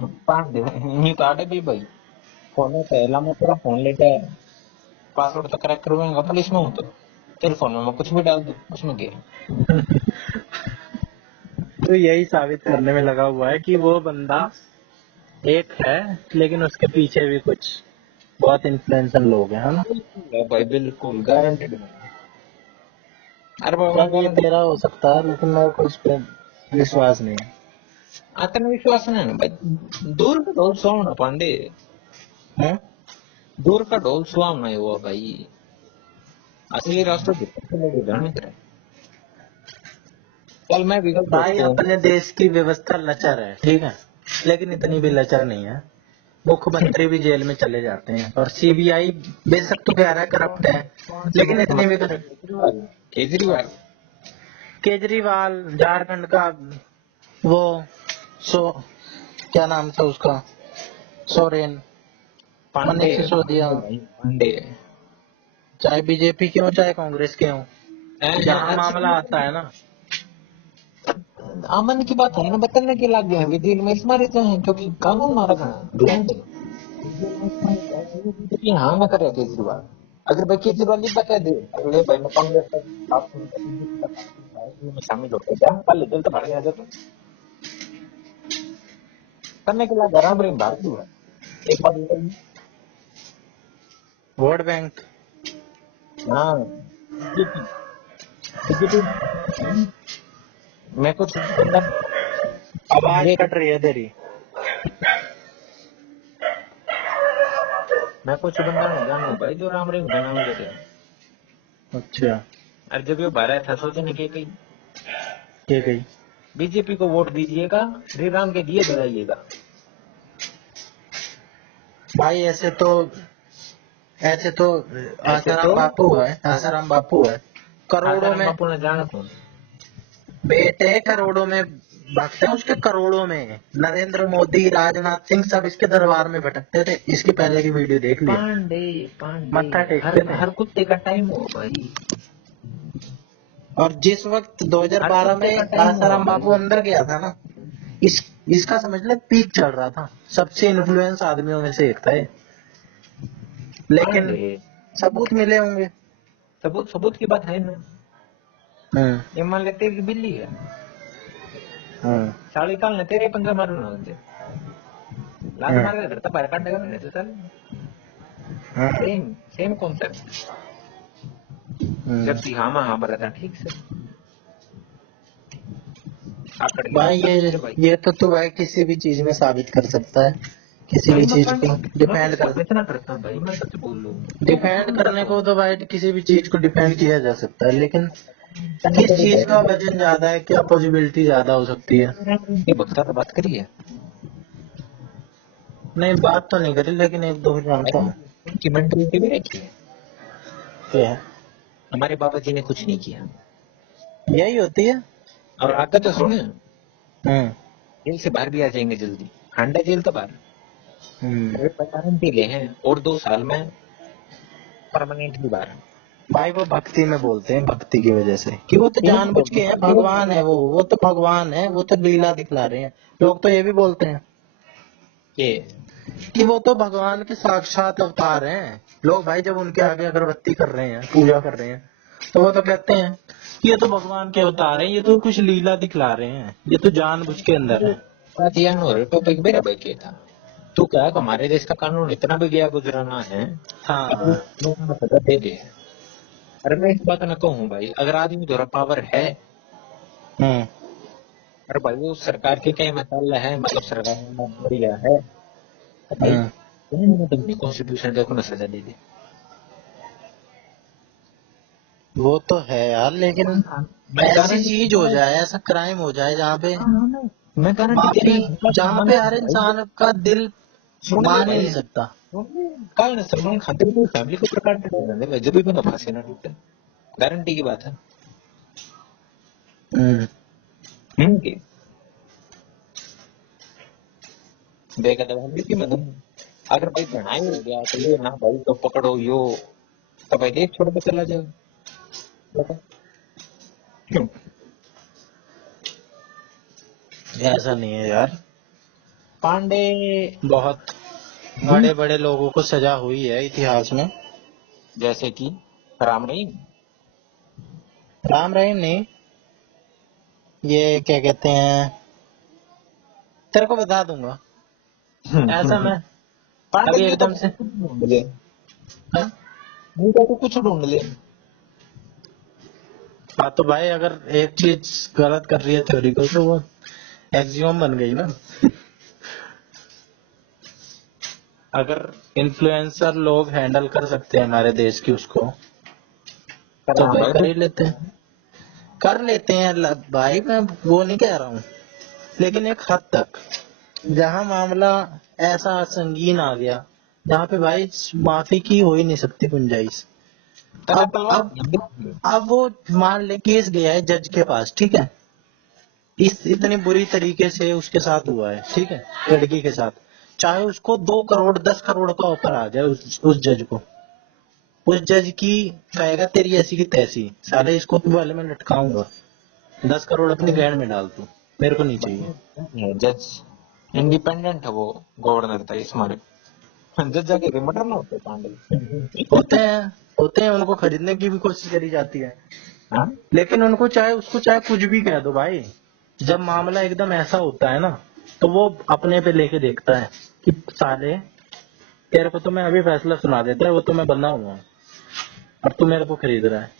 पांच दे नहीं काटे भी भाई, फोन पहला मैं तेरा फोन लेता है, पासवर्ड तो क्रैक करवाऊंगा पुलिस में हूँ तो तेरे फोन में मैं कुछ भी डाल दूं उसमें क्या है? तो यही साबित करने में लगा हुआ है कि वो बंदा एक है, लेकिन उसके पीछे भी कुछ बहुत इन्फ्लुएंसर लोग हैं, है ना। भाई बिल्कुल गारंटेड। अरे बाबा अब ये तेरा हो सकता है, लेकिन मेरे को इस पे विश्वास नहीं आत्मविश्वास नहीं है भाई, दूर का ढोल सुहावना पांडे, है। दूर का ढोल सुहावना है वो भाई, असली रास्ता लोग जाने करे। चल मैं भी कल भाई सोचता हूँ। अपने देश की व्यवस्था लचर है, ठीक है, लेकिन इतनी भी लचर नहीं है। मुख्यमंत्री भी जेल में चले जाते हैं और सीबीआई बेशक तो कह रहा है करप्ट है, कौन सी लेकिन इतनी भी करप्ट। केजरीवाल, केजरीवाल केजरीवाल झारखंड का, वो सो क्या नाम था उसका, सोरेन, पांडे, मनीष सिसोदिया, भाई पांडे चाहे बीजेपी के हो चाहे कांग्रेस के हो, जहां मामला आता है ना। अमन की बात है ना बताने के लग गए हैं विधि में इस मारे तो हैं क्योंकि कानून मारा था ग्रैंड कि हाँ मैं कर रहा केजरीवाल, अगर भाई केजरीवाल ही बता दे अगले भाई मैं कांग्रेस का आप में शामिल होते जा पहले दिल तो भर गया जाता करने के लिए घर में भारत हुआ एक बार वोट बैंक। हाँ बीजेपी, बीजेपी मैं कुछ आवाज कट रही है तेरी। मैं कुछ बंदा नहीं जानू भाई जो राम रहीम गाना में थे। अच्छा, और जब ये भरा था सोचने के कहीं ये गई बीजेपी को वोट दीजिएगा, श्री राम के दिए जलाइएगा। भाई। ऐसे तो आसाराम बापू है, आसाराम बापू है, करोड़ों आसाराम में बापू ने जाना कौन? बेटे, करोड़ों में भागते हैं उसके, करोड़ों में। नरेंद्र मोदी, राजनाथ सिंह सब इसके दरबार में भटकते थे। इसकी पहले की वीडियो देख लिया, पांडे पांडे मत्था हर टेकते थे। हर कुत्ते का टाइम हो भाई, और जिस वक्त हर 2012 कुत्ते का में टाइम हो आसाराम बापू भाई। अंदर गया था ना, इस इसका समझ ले पीक चल रहा था, सबसे इन्फ्लुएंस आदमियों में से एक था ये। लेकिन पांडे सबूत मिले होंगे। सबूत सबूत की बात है ना। हम्म ये मान लेते कि बिल्ली है, हम्म साली काल ने तेरे पंजा मारू ना होते, लात हम्म मार के धरता बाहर काट देगा मैंने तो सर। हम्म सेम सेम कॉन्सेप्ट। जब थी हाँ हाँ बरा था ठीक से आकड़ गया भाई, मेरे भाई। ये तो तू भाई किसी भी चीज में साबित कर सकता है, किसी भाई भी मैं चीज पांडे को मैं डिपेंड कुछ कर। साबित ना करता हूँ भाई, मैं सच बोल लूँ। डिपेंड करने को तो भाई किसी भी चीज को डिपेंड किया जा सकता है, लेकिन करने किस को चीज का भाई वजन ज्यादा है, क्या पॉसिबिलिटी ज्यादा हो सकती है। ये भक्ता तो बात करिए नहीं, बात तो नहीं करी, लेकिन एक दो जानता हूँ। उनकी मेंटलिटी भी रखी है। क्या है? हमारे बाबा जी ने कुछ नहीं किया यही होती है। और आगे तो सुने हम्म जेल से बाहर भी आ जाएंगे जल्दी, हांडा जेल तो बाहर हम्म गारंटी ले हैं, और 2 साल में परमानेंटली बाहर। भाई, वो भक्ति में बोलते हैं, भक्ति की वजह से, कि वो तो एक जानबूझ के है, भगवान है वो तो भगवान है, वो तो लीला दिखला रहे हैं। लोग तो ये भी बोलते हैं ये कि वो तो भगवान के साक्षात अवतार हैं। लोग भाई जब उनके आगे अगरबत्ती कर रहे हैं, पूजा कर रहे हैं, तो वो तो कहते हैं कि ये तो भगवान के अवतार हैं, ये तो कुछ लीला दिखला रहे हैं, ये तो जानबूझ के अंदर है। दिया नूर टॉपिक मेरा भाई के था। तू क्या हमारे देश का कानून इतना भी गया गुजराना है, अब हाँ। लोगों को सजा दे दे। अरे मैं इस बात न कहूँ भाई, अगर आदमी थोड़ा पावर है, हम्म अरे भाई वो सरकार के कई मसाला है, मतलब सरकार ने बढ़िया है तो भाई हम्म तुमने कॉन्स्टिट्यूशन देखो ना सजा दे दे। वो तो है यार, लेकिन मैं ऐसी गारंटी चीज हो जाए, ऐसा क्राइम हो जाए जहाँ पे मैं गारंटी दे माफी, रहा जहाँ पे हर इंसान का दिल सुनिए मान ही नहीं भाई, सकता। कारण सलमान खातिर को फैमिली को प्रकार देगा जब भी बना फांसी ना टूटे, गारंटी की बात है। हम्म कि देखा दवा की मतलब अगर भाई बढ़ाई हो गया तो ये ना भाई तो पकड़ो यो, तो भाई देख छोड़ के चला जाओ, बताओ क्यों? ऐसा नहीं है यार, पांडे बहुत बड़े बड़े लोगों को सजा हुई है इतिहास में। जैसे कि राम रहीम। राम रहीम नहीं, ये क्या कहते हैं, तेरे को बता दूंगा। ऐसा मैं पांडे अभी नहीं तो एकदम से। ढूंढ ले, हाँ नहीं तो कुछ ढूंढ ले। हाँ, तो भाई अगर एक चीज गलत कर रही है थ्योरी को, तो वो एक्सियोम बन गई ना। अगर इन्फ्लुएंसर लोग हैंडल कर सकते हैं हमारे देश की उसको, तो भाई कर ही लेते हैं, कर लेते हैं। भाई मैं वो नहीं कह रहा हूँ, लेकिन एक हद तक जहाँ मामला ऐसा संगीन आ गया, जहाँ पे भाई माफी की हो ही नहीं सकती गुंजाइश। अब वो मान ले केस गया है जज के पास, ठीक है, इस इतनी बुरी तरीके से उसके साथ हुआ है, ठीक है, लड़की के साथ, चाहे उसको 2 करोड़ 10 करोड़ का ऑफर आ जाए उस जज को, उस जज की कहेगा तेरी ऐसी की तैसी, साले इसको तो वाले में लटकाऊंगा, 10 करोड़ अपनी ग्रैंड में डाल तू, मेरे को नहीं चाहिए। जज इंडिपेंडेंट है वो, गवर्नर था इस मारे जज जाके रिमोटर ना होते पांडे होते हैं, होते हैं, उनको खरीदने की भी कोशिश करी जाती है, हाँ? लेकिन उनको चाहे उसको चाहे कुछ भी कह दो भाई, जब मामला एकदम ऐसा होता है ना, तो वो अपने पे लेके देखता है कि साले तेरे को तो मैं अभी फैसला सुना देता है, वो तो मैं बंदा हुआ और तू मेरे को खरीद रहा है।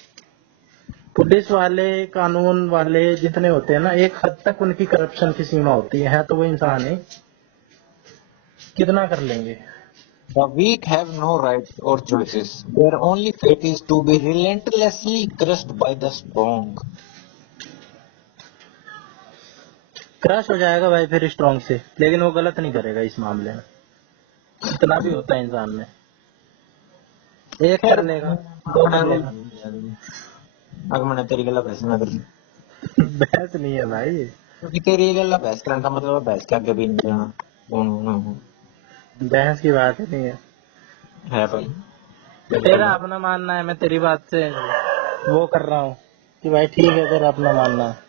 पुलिस वाले, कानून वाले जितने होते हैं ना, एक हद तक उनकी करप्शन की सीमा होती है तो वो इंसान है, कितना कर लेंगे। The weak have no rights or choices. Their only fate is to be relentlessly crushed by the strong. Crush हो जाएगा भाई फिर स्ट्रॉन्ग से, लेकिन वो गलत नहीं करेगा इस मामले में, इतना भी होता है इंसान में। एक कर लेगा, दो कर लेगा। अगर मैंने तेरी गला बहस ना कर बहस नहीं है भाई, क्योंकि तेरी गला बहस करने का मतलब है बहस के आगे भी नहीं जाना। बहस की बात ही नहीं है भाई। है। तेरा अपना मानना है, मैं तेरी बात से वो कर रहा हूँ कि भाई ठीक है, तेरा अपना मानना है।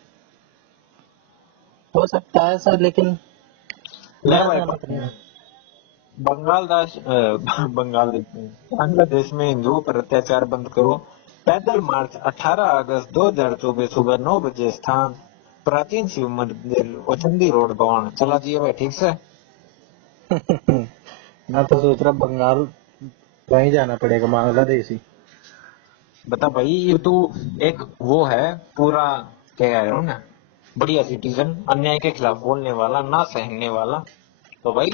हो सकता है सर, लेकिन ले बहस भाई, में मत नहीं। बांग्लादेश में हिंदुओं पर अत्याचार बंद करो। पैदल मार्च 18 अगस्त 2024 सुबह 9 बजे। स्थान प्राचीन शिव मंदिर, ओचंदी रोड, गोवान। चला जी भाई, ठीक से। मैं तो सोच रहा बंगाल वहीं जाना पड़ेगा, बांग्लादेश ही। बता भाई, ये तू एक वो है पूरा, क्या कह रहे हो ना, बढ़िया सिटीजन, अन्याय के खिलाफ बोलने वाला, ना सहने वाला। तो भाई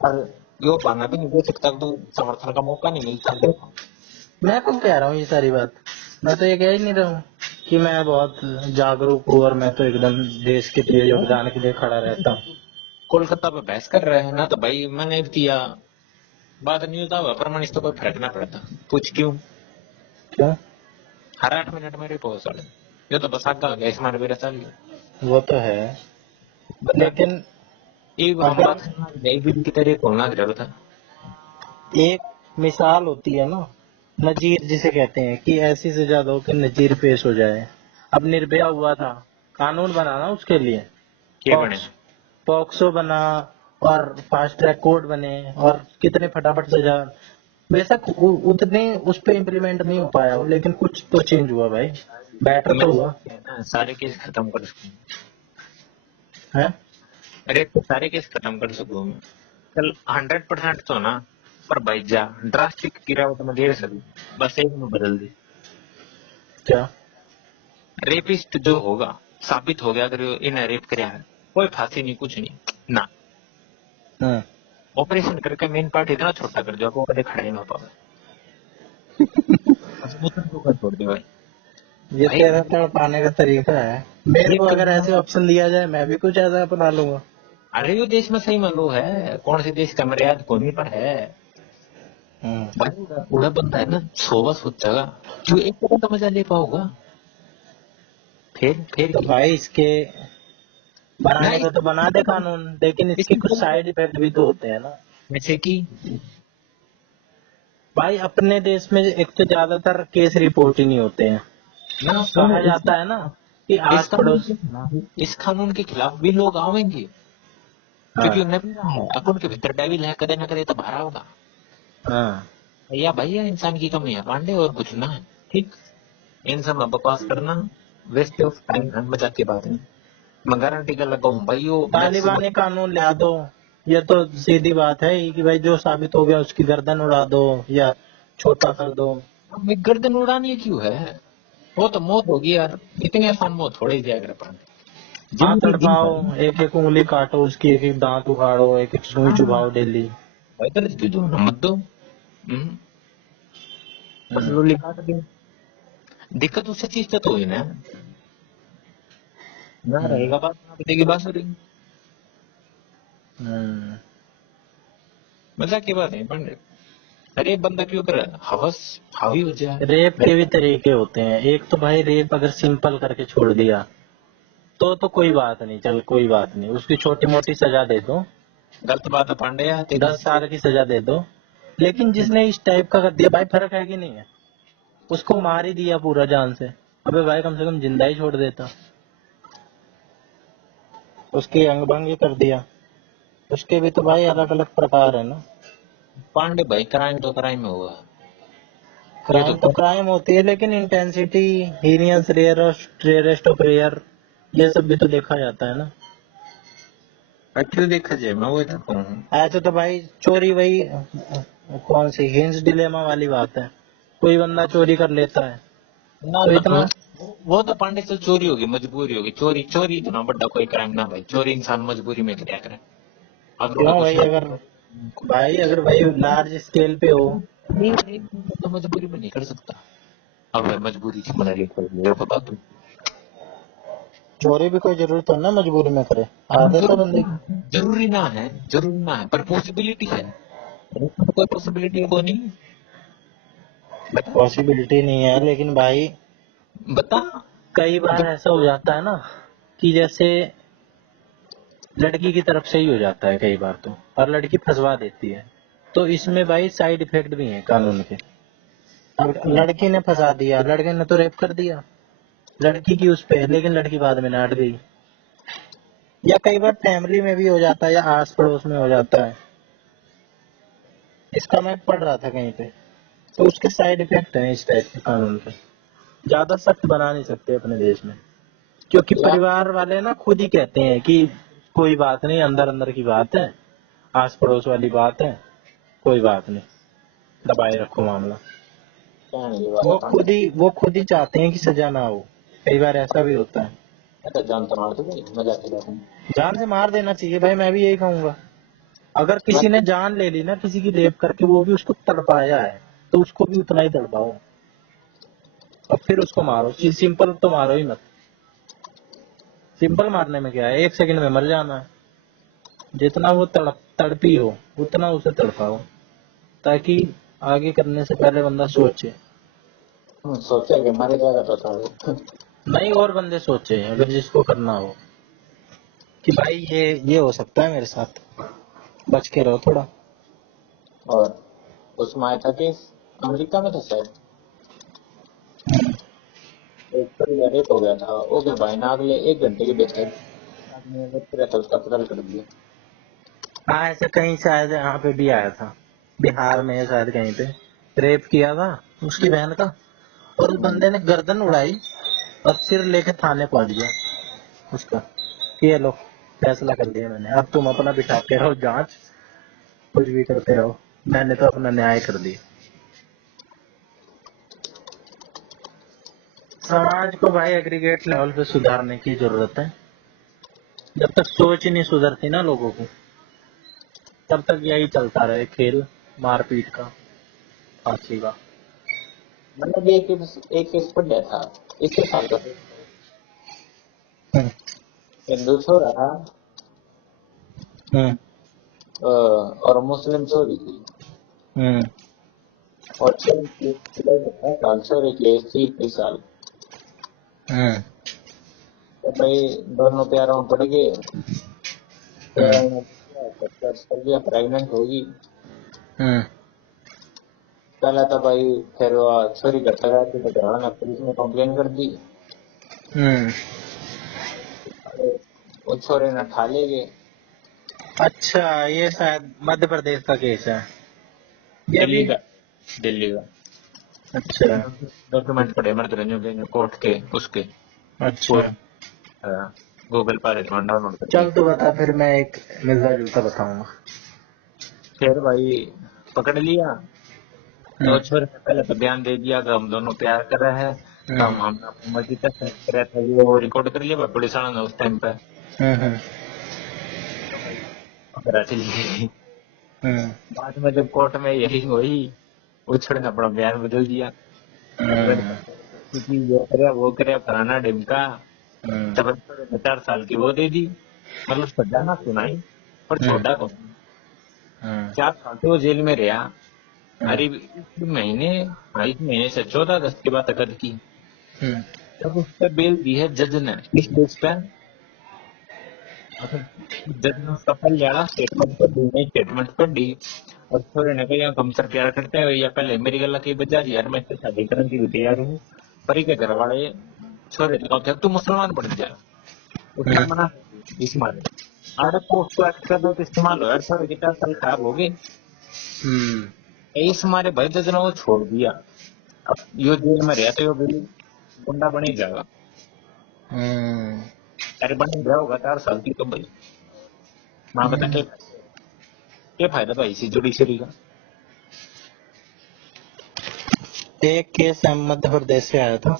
और यो बहाना भी नहीं दे सकता, तो समर्थन का मौका नहीं मिलता। मैं क्यों कह रहा हूँ ये सारी बात? मैं तो ये कह ही नहीं रहा हूँ कि मैं बहुत जागरूक हूँ और मैं तो एकदम देश के लिए योगदान के लिए खड़ा रहता हूँ। कोलकाता पे बहस कर रहे हैं ना, तो भाई मैंने किया बात नहीं होता हुआ प्रमाणित, तो कोई फर्क ना पड़ता। पूछ क्यों? क्यों? हर 8 मिनट में रिपोर्ट साले, ये तो बस आगे आ गया, इसमें मेरा चल गया। वो तो है, बता, लेकिन एक हम अगर बात नई विधि की तरह खोलना जरूरत है। एक मिसाल होती है ना, नजीर जिसे कहते हैं, कि ऐसी सजा दो कि नजीर पेश हो जाए। अब निर्भया हुआ था, कानून बना ना उसके लिए, क्या बने? पॉक्स पॉक्सो बना और फास्ट ट्रैक कोर्ट बने और कितने फटाफट सजा। बेशक उतने उस पे इम्प्लीमेंट नहीं हो पाया हो, लेकिन कुछ तो चेंज हुआ भाई, बेटर मैं तो हुआ सारे केस खत्म कर सकूं। है। अरे तो सारे केस खत्म कर सकूं मैं। चल 100% तो ना, पर भाई जा ड्रास्टिक गिरावट में दे सकूं। बस एक में बदल दे। क्या? रेपिस्ट जो होगा, साबित हो गया अगर इन्हें रेप कराया है, कोई फांसी नहीं, कुछ नहीं ना। हम्म। ऑपरेशन करके मेन पार्ट इतना छोटा कर दो आपको कभी खड़े ना पाओ। बस उतना तो छोड़ दे भाई। ये भाई तेरा तो पाने का तरीका है। मेरे ये को तो, अगर ऐसे ऑप्शन दिया जाए, मैं भी कुछ ऐसा अपना लूंगा। अरे ये देश में सही में लो है, कौन से देश का मर्यादा कोनी पर है। हम्म। भाई बूढ़ा बंदा है ना, सोवा सोचेगा क्यों एक तरह का मजा ले पाओगा। फिर तो की भाई इसके बनाने नहीं, का तो बना दे कानून, लेकिन इसके इसकी कुछ साइड इफेक्ट भी तो होते हैं ना जैसे कि भाई। अपने देश में एक तो ज्यादातर केस रिपोर्ट ही नहीं होते हैं। ना सुनो कहा जाता है ना कि इस आस कानून पड़ोस। के खिलाफ, इस कानून के खिलाफ भी लोग आवेंगे, क्योंकि हाँ उन्हें भी रहा है अपन के भीतर डेविल है, कदे ना कदे तो बाहर होगा। हाँ। भैया भैया इंसान की कमी है पांडे, और कुछ ना है। ठीक, इन सब में बकवास करना वेस्ट ऑफ टाइम है, मजाक की बात है। मैं गारंटी कर लगा हूँ भाई, वो तालिबानी मैक्सिमम। कानून ला दो, ये तो सीधी बात है ही कि भाई जो साबित हो गया उसकी गर्दन उड़ा दो या छोटा कर दो। गर्दन उड़ानी क्यों है? वो तो मौत होगी यार, इतनी आसान मौत थोड़ी दिया कर पाते। हाँ, जिंदगी जी तड़पाओ, भाई। एक एक उंगली काटो उसकी, एक एक दांत उखाड़ो, एक एक सुई हाँ चुभाओ डेली। भाई, तो इसकी जो मत दो। बस हम्म। लोली काट दी। दिक्कत उससे चीज तो हुई ना, ना हम्म। रहेगा बात, ना बजेगी बांसुरी। हम्म। मजाक की बात है पांडे। अरे बंदा क्यों कर हवस हावी हो जाए। रेप के भी तरीके होते हैं। एक तो भाई रेप अगर सिंपल करके छोड़ दिया तो कोई बात नहीं, चल कोई बात नहीं, उसकी छोटी मोटी सजा दे दो, गलत बात है पांडे यार तेरी। 10 साल की सजा दे दो। लेकिन जिसने इस टाइप का कर दिया भाई, फर्क है कि नहीं है? उसको मार ही दिया पूरा जान से, अबे भाई कम से कम जिंदा ही छोड़ देता। उसके अंग भंग ही कर दिया। उसके भी तो भाई अलग अलग प्रकार है ना। पांडे भाई क्राइम तो क्राइम हुआ। ये तो क्राइम तो क्राइम होती है, लेकिन intensity, heinous, rare, rarest of rare, ये सब भी तो देखा जाता है ना। एक्चुअली देखा जाए, मैं वही तो कहूँ। ऐसे तो भाई चोरी वही कौन सी हिंस डिलेमा वाली बात है, कोई बंदा चोरी कर लेता है ना तो ना इतना। वो तो पांडे से चोरी होगी, मजबूरी होगी। चोरी चोरी इतना बड़ा कोई क्राइम ना भाई, चोरी इंसान मजबूरी में क्या करे। अगर क्यों उसको भाई? शौक अगर भाई अगर भाई लार्ज स्केल पे हो, नहीं नहीं, तो मजबूरी में नहीं कर सकता। अब मैं मजबूरी की मना कर मेरे बता तू। चोरी भी कोई जरूरत हो ना मजबूरी में करे, आदत है बंदे की। जरूरी ना है पर पॉसिबिलिटी है। कोई पॉसिबिलिटी को नहीं। बता पॉसिबिलिटी नहीं है लेकिन भाई बता। कई बार अगर ऐसा हो जाता है ना कि जैसे लड़की की तरफ से ही हो जाता है कई बार तो, और लड़की फंसवा देती है, तो इसमें भाई साइड इफेक्ट भी हैं कानून के। अब लड़की ने फंसा दिया, लड़के ने तो रेप कर दिया लड़की की उस पे, लेकिन लड़की बाद में नाट गई। या कई बार फैमिली में भी हो जाता है या आस पड़ोस में हो जाता है। इसका मैं पढ़ रहा था कहीं पे, तो उसके साइड इफेक्ट हैं इस टाइप के कानून के। ज्यादा सख्त बना नहीं सकते अपने देश में, क्योंकि यार परिवार वाले ना खुद ही कहते हैं कि कोई बात नहीं, अंदर अंदर की बात है, आस पड़ोस वाली बात है, कोई बात नहीं, दबाए रखो मामला। कहने की बात है। वो खुद ही चाहते हैं कि सजा ना हो। कई बार ऐसा भी होता है। मैं तो जानता मार तो भाई मजाक कर रहा हूँ। जान से मार देना चाहिए भाई, मैं भी यही कहूंगा। अगर किसी ने जान ले ली ना किसी की रेप करके, वो भी उसको तड़पाया है, तो उसको भी उतना ही तड़पाओ और फिर उसको मारो। सिंपल तो मारो ही मत। सिंपल मारने में क्या है, 1 सेकंड में मर जाना है। जितना वो तड़पी हो उतना उसे तड़पाओ, ताकि आगे करने से पहले बंदा सोचे। सोचा कि मारे जाएगा तो था। नहीं, और बंदे सोचे अगर जिसको करना हो कि भाई ये हो सकता है मेरे साथ, बच के रहो थोड़ा। और उसमें आया था कि अमेरिका में था शायद, एक परिवार रेप हो गया था। वो फिर भाई ने अगले 1 घंटे के भीतर आदमी रेप किया था, उसका कत्ल कर दिया। हाँ, ऐसे कहीं शायद यहाँ पे भी आया था, बिहार में शायद कहीं पे रेप किया था उसकी बहन का, और उस बंदे ने गर्दन उड़ाई और सिर लेके थाने पहुंच गया उसका कि ये लो, फैसला कर लिया मैंने, अब तुम अपना बिठाते रहो जांच, कुछ भी करते रहो, मैंने तो अपना न्याय कर दिया। समाज को भाई एग्रीगेट लेवल पे सुधारने की जरूरत है। जब तक सोच ही नहीं सुधरती ना लोगों की, तब तक यही चलता रहे खेल, मारपीट का, फांसी का। मैंने भी एक केस पढ़ लिया था इसके साल का। हम्म। हिंदू छोरा था हम्म। और मुस्लिम छोरी थी। हम्म। और छोरे की एज थी 21 साल। हम्म। तो भाई दोनों प्यारों में पड़ गए। हम्म। कर दिया, प्रेग्नेंट होगी। हम्म। पहला तो भाई फिर वो छोरी घर तक आई थी तो घर वालों ने पुलिस में कंप्लेन कर दी। हम्म। वो छोरे ने ठा ले गए। अच्छा, ये शायद मध्य प्रदेश का केस है ये दिल्ली अभी। का दिल्ली का अच्छा। डॉक्यूमेंट पड़े मर्द रंजन के कोर्ट के उसके अच्छा, गूगल पर डाउनलोड करके। चल तो बता फिर, मैं एक मिलता जुलता बताऊंगा। फिर भाई पकड़ लिया। तो हम्म। छोरे ने पहले तो बयान दे दिया कि हम दोनों प्यार कर रहे हैं, तो हम्म। हम अपनी मर्जी का सेक्स कर रहे थे। वो रिकॉर्ड कर लिया भाई पुलिस वालों ने उस टाइम पे। हम्म। तो भाई पकड़ा चली। हम्म। बाद में जब कोर्ट में यही हुई, वो छोरे ने अपना बयान बदल दिया। मैंने हम्म। कहा कि ये करे वो करे फलाना ढिमका। हम्म। तब छोरे ने 4 साल की वो दे दी, मतलब सजा ना सुनाई पर हम्म। छोड़ा को। हम्म। 4 साल से वो जेल में रहा। हम्म। अरे इस महीने से 14 अगस्त की बात अगर की। हम्म। जब उस पर बेल दी है जज ने इस केस पे, मतलब जज ने उसका पल लिया, स्टेटमेंट पर दी नहीं, स्टेटमेंट पर दी। और छोरे ने कहा तुम सर प्यार करते हैं या पहले मेरी गला की बजा यार, मैं इससे शादी करने की भी तैयार हूँ। परी के घर वाले छोरे ने कहा तू मुसलमान बन जा। उसने हम्म। मना कर दी इस मारे। आड़े पोस्ट को एक्ट कर दो तो इस्तेमाल हो यार, छोरे के 4 साल खराब हो गए। हम्म। इस मारे भाई जज ने वो छोड़ दिया। अब यो जेल में रहते हो बिल्ली गुंडा बने जाएगा। हम्म। अरे बन गया होगा 4 साल की तो भाई माँ बता क्या फायदा भाई इसी जुडिशरी का। एक केस मध्य प्रदेश से आया था।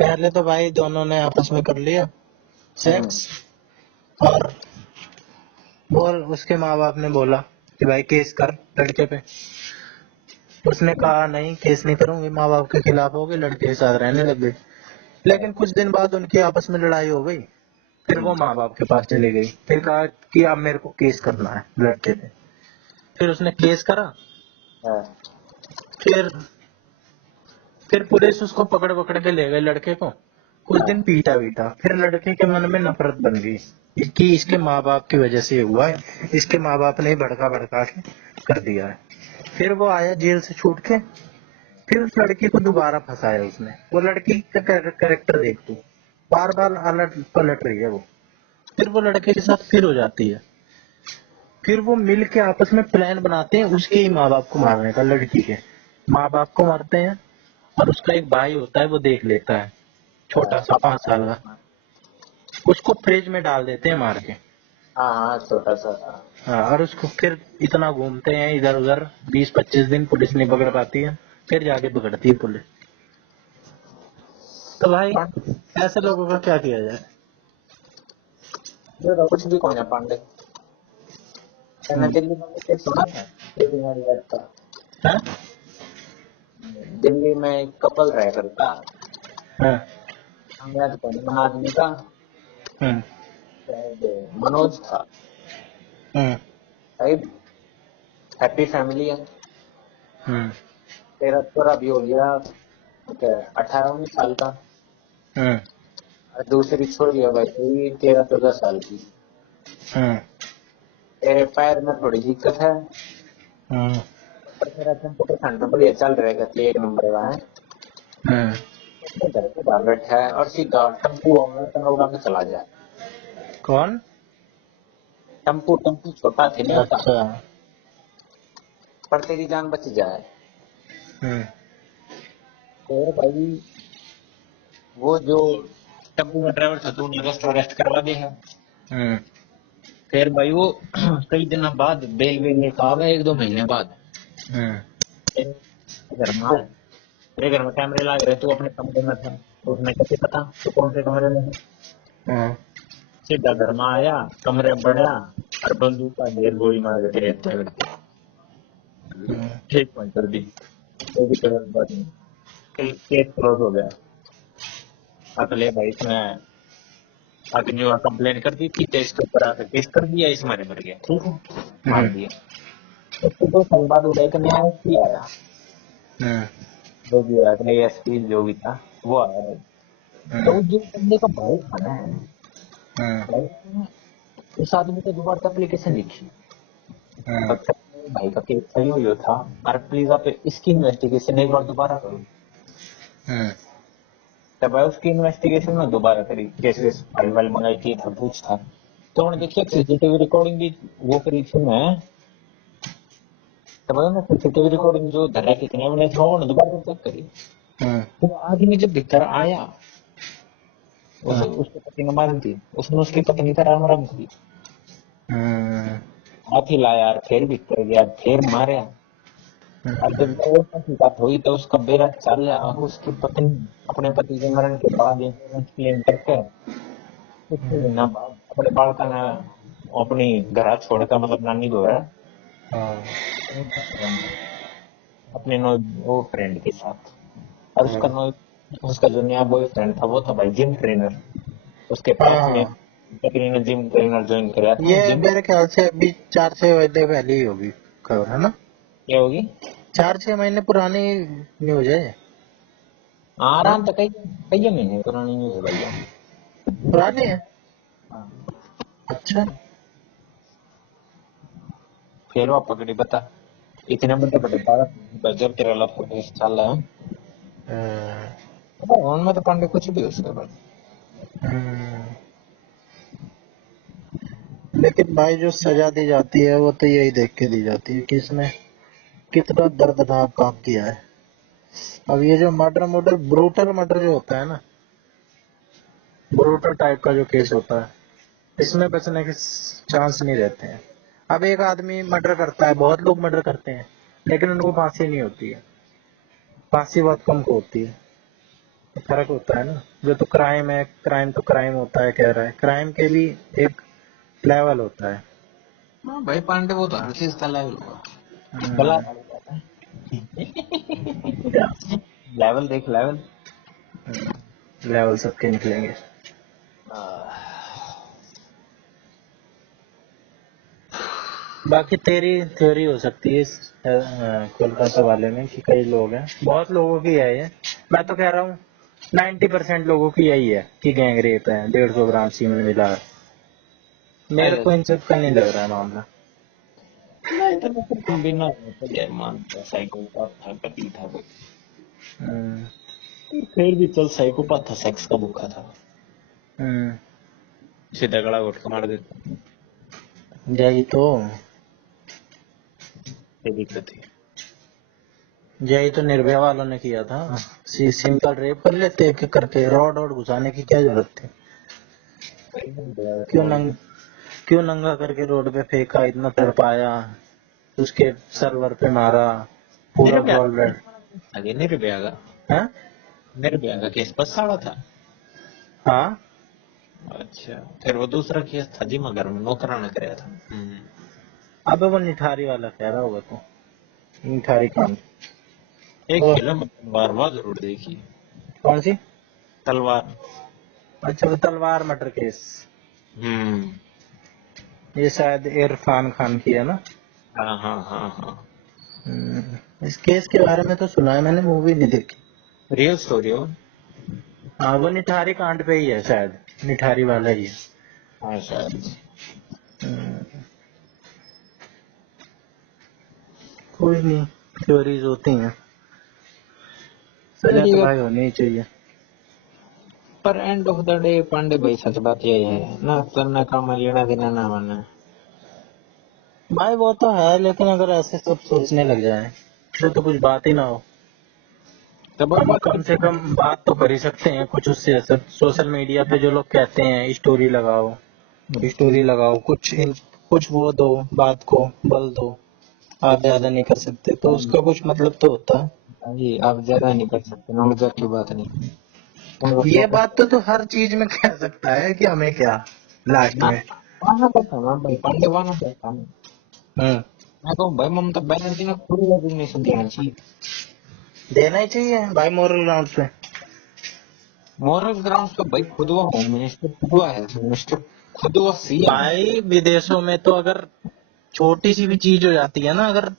पहले तो भाई दोनों ने आपस में कर लिया सेक्स, और उसके माँ बाप ने बोला कि भाई केस कर लड़के पे। उसने कहा नहीं केस नहीं करूंगी, माँ बाप के खिलाफ हो गई, लड़के के साथ रहने लग गई। लेकिन कुछ दिन बाद उनकी आपस में लड़ाई हो गई, फिर वो माँ बाप के पास चली गई, फिर कहा कि अब मेरे को केस करना है लड़के पे। फिर उसने केस करा। हाँ। फिर फिर पुलिस उसको पकड़ पकड़ के ले गए लड़के को। कुछ दिन पीटा वीटा, फिर लड़के के मन में नफरत बन गई कि इसके माँ बाप की वजह से हुआ है, इसके माँ बाप ने भड़का भड़का के कर दिया है। फिर वो आया जेल से छूट के, फिर उस लड़की को दोबारा फंसाया उसने। वो लड़की का कैरेक्टर देख तू, बार बार अलट पलट रही है वो। फिर वो लड़के के साथ फिर हो जाती है। फिर वो मिल के आपस में प्लान बनाते हैं उसके ही माँ बाप को मारने का। लड़की के माँ बाप को मारते हैं, और उसका एक भाई होता है वो देख लेता है, छोटा सा 5 साल का। उसको फ्रिज में डाल देते हैं मार के। हाँ हाँ, छोटा सा था। हाँ, और उसको फिर इतना घूमते हैं इधर उधर, 20-25 दिन पुलिस नहीं पकड़ पाती है, फिर जाके पकड़ती है पुलिस। तो भाई ऐसे लोगों का क्या किया जाए। जो कुछ भी कौन है पांडे। मैंने दिल्ली में एक सुना था, दिल्ली में रहता, हाँ? दिल्ली में एक कपल रह करता, हाँ। अंग्रेज का आदमी का, हम्म। शायद मनोज था। हम्म। शायद हैप्पी फैमिली है। हम्म। तेरा तोरा भी हो गया 18-19 साल का। हम्म। और दूसरी छोरी है भाई 13-14 साल की। हम्म। तेरे पैर में थोड़ी दिक्कत है, हम्म। पर तेरा कंप्यूटर सेंटर बढ़िया चल रहेगा, तो 1 नंबर का है। हम्म। अपने घर पे बाहर बैठा है और सीधा टम्पू टनोगा में चला जाए। कौन? टम्पू टम्पू छोटा थे नहीं होता, अच्छा। पर तेरी जान बच जाए। हम्म। तो भाई वो जो टम्पू का ड्राइवर था, तो उन्हें अरेस्ट करवा दिया है। हम्म। फिर भाई वो कई दिनों बाद बेल वेल लेकर आ गए, 1-2 महीने बाद। हम्म। घर में आए, तेरे घर में कैमरे लग रहे, तू अपने कमरे में था, तो उसने कैसे पता तो कौन से कमरे में है। हम्म। सीधा घर में आया, कमरे में बढ़िया, और बंदूक का ढेर गोली मार के तेरे हत्या कर दी। हम्म। ठीक पॉइंट कर दी, कोई भी तरह की बात नहीं। केस क्लोज हो गया। अगले भाई इसमें आदमी और कंप्लेन कर दी थी, तो इसके ऊपर आकर केस कर दिया, इस मारे मर गया, ठीक है, मार दिया। उसके 2 साल बाद उदय का नया एसपी आया, हम्म। जो भी आया एसपी जो भी था वो आया भाई। तो जो बंदे का भाई था ना, भाई ने उस आदमी को दोबारा एप्लीकेशन लिखी, हम्म। और भाई का केस सही हुई था, और प्लीज आप इसकी इन्वेस्टिगेशन एक बार दोबारा करो। हम्म। तब भाई उसकी इन्वेस्टिगेशन में दोबारा करी, केसेस फाइल वाइल मंगाई थी, सब कुछ था। तो उन्होंने देखिए सीसीटीवी रिकॉर्डिंग भी वो करी थी मैं, तब उन्होंने सीसीटीवी रिकॉर्डिंग जो धरा कितने उन्हें था उन्होंने दोबारा चेक करी। हम्म। वो आदमी जब भीतर आया, उसके पति ने मारी थी, उसने उसकी पत्नी का राम राम की, हम्म। हाथी लाया यार, फिर भीतर गया, फिर मारे। अब जब वो की बात हुई तो उसका बेरा चल गया। अब उसकी पत्नी अपने पति के मरण के बाद इंश्योरेंस क्लेम करके कुछ महीना बाद अपने बालका ने अपनी घर छोड़कर, मतलब नानी दो है, अपने नो वो फ्रेंड के साथ। और उसका नो उसका जो नया बॉयफ्रेंड था वो था भाई जिम ट्रेनर। उसके पास में हाँ, पत्नी ने जिम ट्रेनर ज्वाइन कराया था, ये जिम मेरे ख्याल से अभी 4-6 महीने पहले ही होगी खबर, है ना? क्या होगी। 4-6 महीने पुरानी न्यूज है। है ना? आराम से कई कई महीने पुरानी न्यूज है भैया। पुरानी है। हाँ। अच्छा। फिर वो पकड़ी बता, इतने बड़े बड़े भारत जब तेरा लव केस चल रहा है, उनमें तो पांडे कुछ भी हो सकता है। हम्म। लेकिन भाई जो सजा दी जाती है वो तो यही देख के दी जाती है कि इसने कितना दर्दनाक काम किया है। अब ये जो मर्डर मर्डर ब्रूटल मर्डर जो होता है ना, ब्रूटल टाइप का जो केस होता है, इसमें बचने के चांस नहीं रहते हैं। अब एक आदमी मर्डर करता है, बहुत लोग मर्डर करते हैं, लेकिन उनको फांसी नहीं होती है। फांसी बहुत कम को होती है। तो फर्क होता है ना। जो तो क्राइम है, क्राइम तो क्राइम होता है, कह रहा है, क्राइम के भी एक लेवल होता है। हाँ भाई पांडे वो तो हर चीज का लेवल होगा। हम्म, भला लेवल देख लेवल। लेवल सबके निकलेंगे। बाकी तेरी थ्योरी हो सकती है इस कोलकाता वाले में कि कई लोग हैं, बहुत लोगों की है ये। मैं तो कह रहा हूँ 90% लोगों की यही है कि गैंग रेप है, 150 ग्राम सीमेंट मिला है। मेरे को इन सब का नहीं लग रहा है मामला। नहीं तो तुम बिना तो जय मानता साइकोपाथ था कभी था वो। हम्म, फिर भी चल साइकोपाथ था, सेक्स का भूखा था, हम्म, सीधा गला घोट के मार देता। यही तो ये दिक्कत थी। यही तो निर्भया वालों ने किया था। सिंपल रेप कर लेते एक एक करके, रॉड वॉड घुसाने की क्या जरूरत थी? क्यों नंग क्यों नंगा करके रोड पे फेंका, इतना तड़पाया, उसके सर्वर पे मारा, पूरा निर्भया गॉल ब्लैडर। आगे निर्भया का हाँ, निर्भया का केस बस साड़ा था। हाँ, अच्छा फिर वो दूसरा केस था जी मगर में नौकराना कराया था। अबे वो निठारी वाला कह रहा होगा तो, निठारी कांड। एक ओ, फिल्म तलवार वाह जरूर देखी। कौन सी? तलवार। अच्छा, वो तलवार मर्डर केस। हम्म। ये शायद इरफान खान की है ना? हाँ हाँ हाँ हाँ। इस केस के बारे में तो सुना है मैंने, मूवी नहीं देखी। रियल स्टोरी हो। हाँ, वो निठारी कांड पे ही है शायद, निठारी वाला ही है। हाँ शायद। हम्म, कोई नहीं, थ्योरीज होती हैं, सजा तो भाई होनी ही चाहिए। पर end of the day Pandey भाई सच बात यही है ना, करना काम लेना देना ना मानना। भाई वो तो है, लेकिन अगर ऐसे सब सोचने लग जाए फिर तो कुछ बात ही ना हो। तब हम बात कम से कम बात तो कर ही सकते हैं कुछ उससे। ऐसा सोशल मीडिया पे जो लोग कहते हैं स्टोरी लगाओ, स्टोरी लगाओ, कुछ वो दो, बात को बल दो, आप ज्यादा नहीं कर सकते तो उसका कुछ मतलब तो होता है। जी आप ज्यादा नहीं कर सकते, मजाक की बात नहीं। उनको ये फोकस बात तो हर चीज में कह सकता है कि हमें क्या लास्ट ना में। वहां पर था ना भाई, पांडे वहां पर था ना। हम्म, मैं कहूँ भाई ममता बनर्जी ने पूरी रेजिग्नेशन देना चाहिए। देना ही चाहिए भाई मोरल ग्राउंड पे। मॉरल ग्राउंड पे भाई खुद वो होम मिनिस्टर, खुद वो हेल्थ मिनिस्टर, खुद वो सीएम। भाई विदेशों में तो अगर छोटी सी भी चीज हो जाती है ना, अगर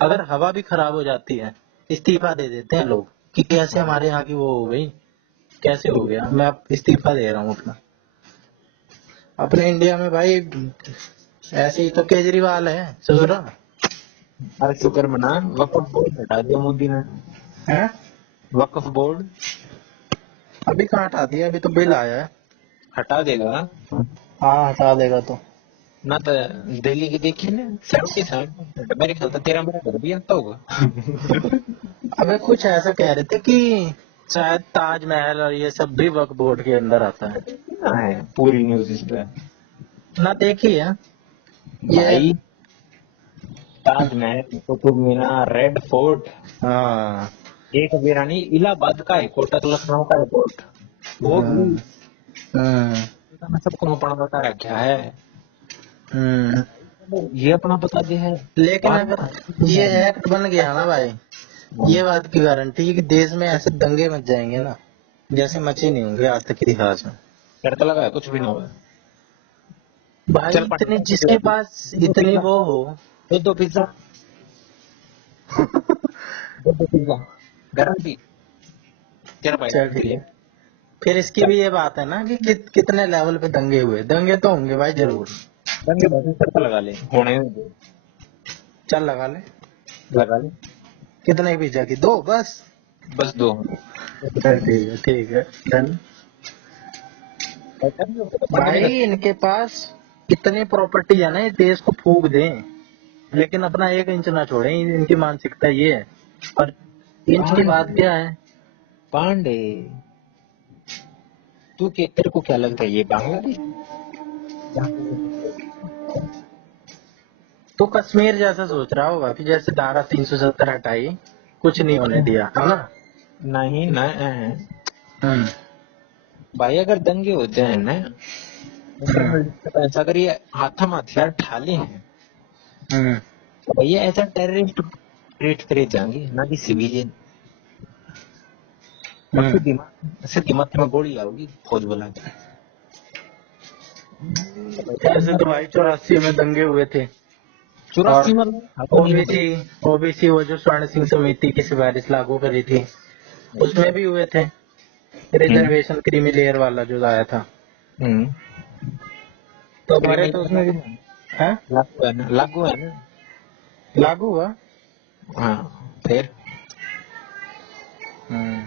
अगर हवा भी खराब हो जाती है, इस्तीफा दे देते हैं लोग कि कैसे हमारे यहाँ की वो हो गई, कैसे हो गया, मैं अब इस्तीफा दे रहा हूँ अपना। अपने इंडिया में भाई ऐसे ही तो केजरीवाल है ससुरा अरे शुक्र मना, वक्फ बोर्ड हटा दिया मोदी ने। है। वक्फ बोर्ड अभी कहाँ हटा दिया, अभी तो बिल आया है। हटा देगा हाँ, हटा देगा तो। ना। तो दिल्ली की देखी ना 77%, मेरे ख्याल से तेरा मेरा घर भी आता होगा। अबे कुछ ऐसा कह रहे थे कि शायद ताजमहल और ये सब भी वक्फ बोर्ड के अंदर आता है। है पूरी न्यूज इस पे ना देखी है ये। भाई। ताजमहल, कुतुब मीनार, रेड फोर्ट, हाँ, एक बिरानी इलाहाबाद का है, कोटक लखनऊ का रिपोर्ट वो भी। हम्म, हम्म, मैं सबको अपना बता रखा है। हम्म। ये अपना बता दिया है। लेकिन बाद अगर ये एक्ट बन गया ना भाई, ये बात की गारंटी है कि देश में ऐसे दंगे मच जाएंगे ना जैसे मचे नहीं होंगे आज तक इतिहास में। डर तो लगा है, कुछ भी ना होगा। भाई चल इतनी पांडे जिसके पास दो इतनी पिज्जा, वो हो। दो पिज्जा, दो पिज्जा गारंटी। तेरा भाई चल गारंटी ठीक है। है। फिर इसकी भी ये बात है ना कि कितने लेवल पे दंगे हुए, दंगे तो होंगे भाई जरूर। दंगे भाई शर्त लगा ले, होने दे। चल लगा ले। लगा ले कितने पिज्जा की, 2 बस? बस दो। चल ठीक है, ठीक है, डन। भाई इनके पास इतनी प्रॉपर्टी है ना, ये देश को फूक दें लेकिन अपना 1 इंच ना छोड़े, इनकी मानसिकता ये है। और इंच की बात पांडे क्या है? पांडे तू के तेरे को क्या लगता है ये बांग्लादेश? तो कश्मीर जैसा सोच रहा होगा कि जैसे धारा 370 हटाई, कुछ नहीं होने दिया, है ना? नहीं ना हम्म, भाई, अगर दंगे होते हैं ना ऐसा करिए हाथ में हथियार ठाले हैं हम्म, तो भैया ऐसा टेररिस्ट ट्रीट करे जाएंगे ना कि सिविलियन। और हम्म। सीधी माथे में गोली आओगी फौज बुला के। ऐसे तो भाई 84 में दंगे हुए थे। और 84 में ओबीसी ओबीसी वो जो स्वर्ण सिंह समिति की सिफारिश लागू करी थी उसमें भी हुए थे। रिजर्वेशन क्रीमी लेयर वाला जो आया था तो मरे तो उसमें भी है। लागू है ना। लागू हुआ। हाँ फिर हम्म।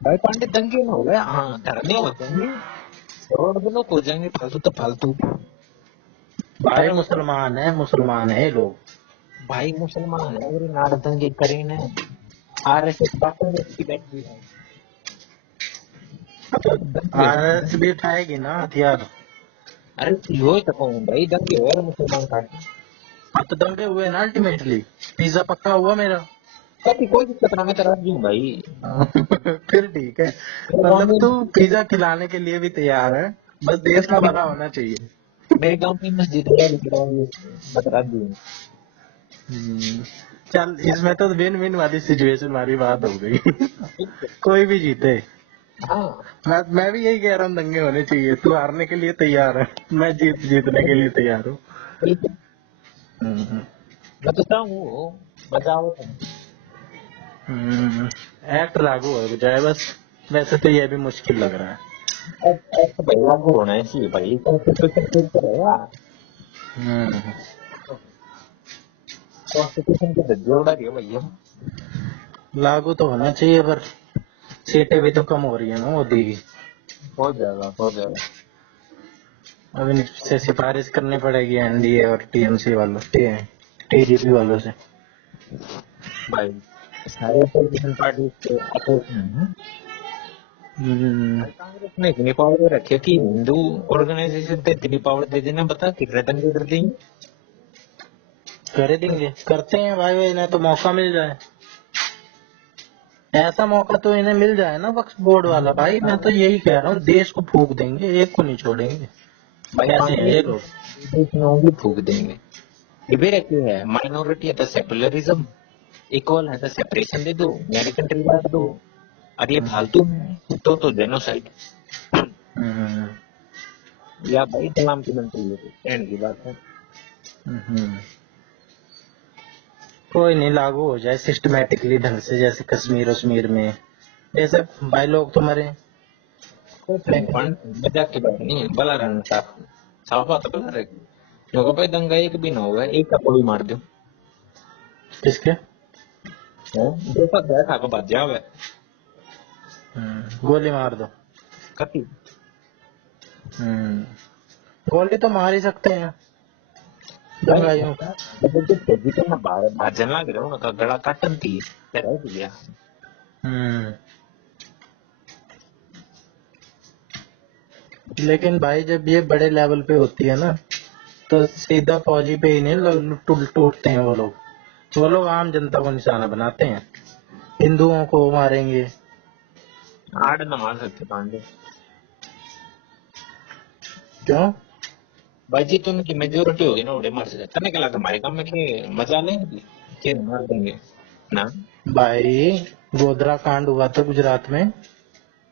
भाई पांडे दंगे में हो गए, हाँ धरने हो जाएंगे, रोड ब्लॉक हो जाएंगे, फालतू तो फालतू। भाई अरे मुसलमान है ये लोग। भाई मुसलमान है अगर नार दंगे करेंगे आरएसएस पाकिस्तान की बैठी है। दंगे हो। आरएस भी उठाएगी ना हथियार। अरे यो तो कहूँ भाई दंगे हो रहे मुसलमान का। हाँ तो दंगे हुए ना अल्टीमेटली। पिज्जा पक्का हुआ मेरा। कभी कोई दिक्कत ना, मैं तेरा राजी हूँ भाई। फिर ठीक है। मेरे गाँव मतलब में तू पिज्जा खिलाने के लिए भी तैयार है। बस देश का भला होना चाहिए। मेरे गाँव में मस्जिद है, मैं तेरा राजी हूँ। हम्म, चल इसमें तो विन विन वाली सिचुएशन वाली बात हो गई। कोई भी जीते। हाँ मैं भी यही कह रहा हूँ दंगे होने चाहिए। तू हारने के लिए तैयार है मैं जीतने के लिए तैयार हूँ। बिल्कुल। हम्म, मैं तो चाहूँ बचाओ तुम। एक्ट लागू हो जाए बस। वैसे तो ये भी मुश्किल लग रहा है। अब ऐसा भाई लागू होना चाहिए भाई, कॉन्स्टिट्यूशन ठीक करेगा। हम्म, कॉन्स्टिट्यूशन के जोड़ा रही है भैया। लागू तो होना चाहिए पर सीटें भी तो कम हो रही है ना मोदी की। हो जाएगा हो जाएगा। अब इनसे सिफारिश करनी पड़ेगी एनडीए और टीएमसी वालों टीडीपी वालों से। भाई सारे अपोजिशन पार्टी के अपोज में हैं। हम्म, भाई कांग्रेस ने इतनी पावर रखी है कि हिंदू ऑर्गेनाइजेशन पे इतनी पावर दे देना, बता कितने दंगे कर देंगे। कर देंगे करते हैं भाई इन्हें तो मौका मिल जाए। ऐसा मौका तो इन्हें मिल जाए ना वक्फ बोर्ड वाला। भाई मैं तो यही कह रहा हूँ देश को फूक देंगे एक को नहीं छोड़ेंगे। भाई कैसे हैं पांडे ये लोग। देश में होंगे फूक देंगे। ये भी रखी है माइनॉरिटी है तो सेकुलरिज्म, इक्वल है तो सेपरेशन दे दो, अमेरिकन कंट्री ला दो। और ये फालतू में तो जेनोसाइड हम्म, या भाई सलाम की बनती है कहने की बात है। हम्म। कोई नहीं लागू हो जाए सिस्टमेटिकली ढंग से जैसे कश्मीर वश्मीर में। जैसे भाई लोग तो मरे। लेकिन मजाक की बात नहीं है, भला रहना साफ साफ बात भला रहे। क्योंकि भाई दंगा एक भी ना होगा, एक का गोली मार दो। किसके। जो पता है था को बात जावे गोली मार दो। कति गोली तो मार ही सकते हैं भाई दंगाइयों का। जब तो फौजी को ना भाजन लग रहा उनका गला काटन थी तेरा गया। हम्म, लेकिन भाई जब ये बड़े लेवल पे होती है ना तो सीधा फौजी पे ही नहीं टूटते हैं वो लोग। वो लोग आम जनता को निशाना बनाते हैं। हिंदुओं को मारेंगे। आड़ न मार सकते पांडे क्यों। भाई जी, तो उनकी मेजोरिटी होगी ना उड़े मार सकते तने के लगा हमारे काम में के मजा लेंगे के मार देंगे ना। भाई गोधरा कांड हुआ था गुजरात में।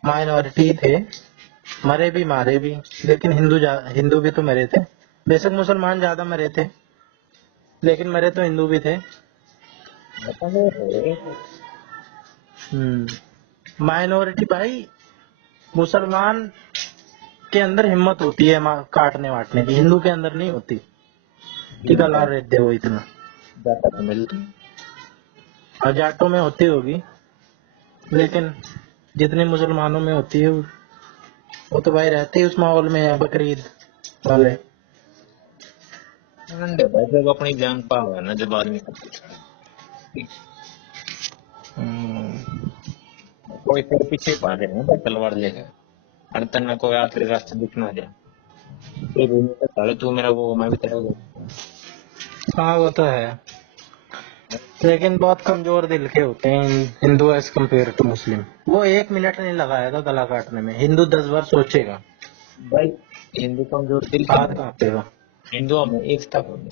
माइनॉरिटी थे। मरे भी मारे भी। लेकिन हिंदू भी तो मरे थे। बेशक मुसलमान ज्यादा मरे थे लेकिन मरे तो हिंदू भी थे। माइनॉरिटी भाई मुसलमान के अंदर हिम्मत होती है काटने वाटने की। हिंदू के अंदर नहीं होती कि गला रेत दे वो इतना। जाता तो मिलती और जाटों में होती होगी लेकिन जितनी मुसलमानों में होती है वो तो भाई रहते ही उस माहौल में है बकरीद वाले। अंडे भाई जब अपनी जान पाओ है ना जब आदमी कोई तेरे पीछे भागे ना भाई तलवार लेकर और तना कोई आखिरी रास्ते दिखना जाए ये भी नहीं पता तू मेरा वो मैं भी तेरा वो। हाँ वो तो है लेकिन बहुत कमजोर दिल के होते हैं हिंदू एज कम्पेयर टू मुस्लिम। वो 1 मिनट नहीं लगाएगा गला काटने में। हिंदू 10 बार सोचेगा भाई हिंदू कमजोर दिल हाथ के कांपेगा। हिंदुओं में एकता कौन है?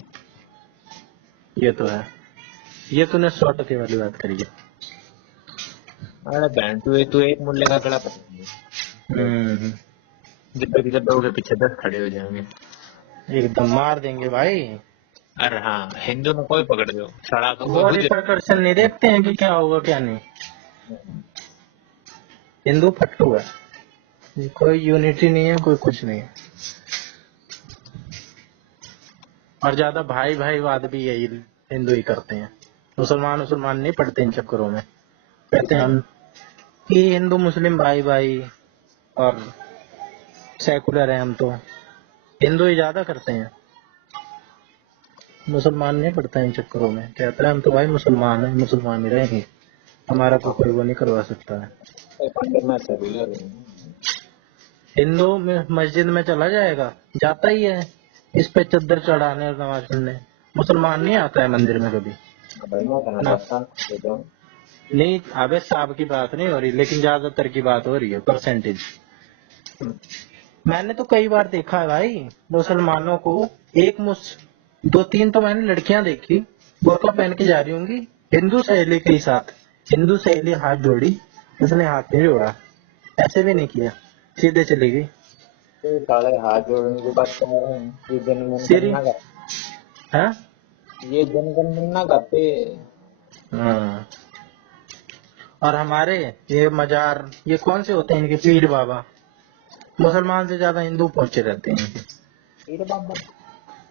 ये तो है, ये तूने 100% वाली बात करी है। अरे बहन तू एक मुल्ले का गला पकड़ ले, हम्म। जितने की जब के पीछे 10 खड़े हो जाएंगे। एकदम मार देंगे भाई। अरे हाँ, हिंदू में कोई पकड़ दो सड़क वो रिपरकशन नहीं देखते हैं कि क्या होगा क्या नहीं। हिंदू फट्टू है, कोई यूनिटी नहीं है, कोई कुछ नहीं है। और ज्यादा भाई भाई वाद भी यही हिंदू ही करते हैं। मुसलमान नहीं पढ़ते इन चक्करों में। कहते हैं हम कि हिंदू मुस्लिम भाई भाई और सेकुलर है हम, तो हिंदू ही ज्यादा करते हैं। मुसलमान नहीं पढ़ता इन चक्करों में, कहता है हम तो भाई मुसलमान है, मुसलमान ही रहेंगे, हमारा तो कोई वो नहीं करवा सकता है। में सेक्युलर हिंदू में मस्जिद में चला जाएगा, जाता ही है इस पे चद्दर चढ़ाने और नमाज पढ़ने। मुसलमान नहीं आता है मंदिर में कभी ना। नहीं, अबे साहब की बात नहीं हो रही, लेकिन ज्यादातर की बात हो रही है, परसेंटेज। मैंने तो कई बार देखा है भाई मुसलमानों को, एक दो तीन तो मैंने लड़कियां देखी बुर्का पहन के जा रही होंगी हिंदू सहेली के साथ। हिंदू सहेली हाथ जोड़ी, उसने हाथ नहीं जोड़ा, ऐसे भी नहीं किया, सीधे चली गई। साले हाथ जोड़ने की बात कर रहे हैं, ये जनगण सीरी मन है। ये जनगण मन गाते। हाँ। और हमारे ये मजार, ये कौन से होते हैं इनके, पीर बाबा, मुसलमान से ज्यादा हिंदू पहुंचे रहते हैं इनके। पीर बाबा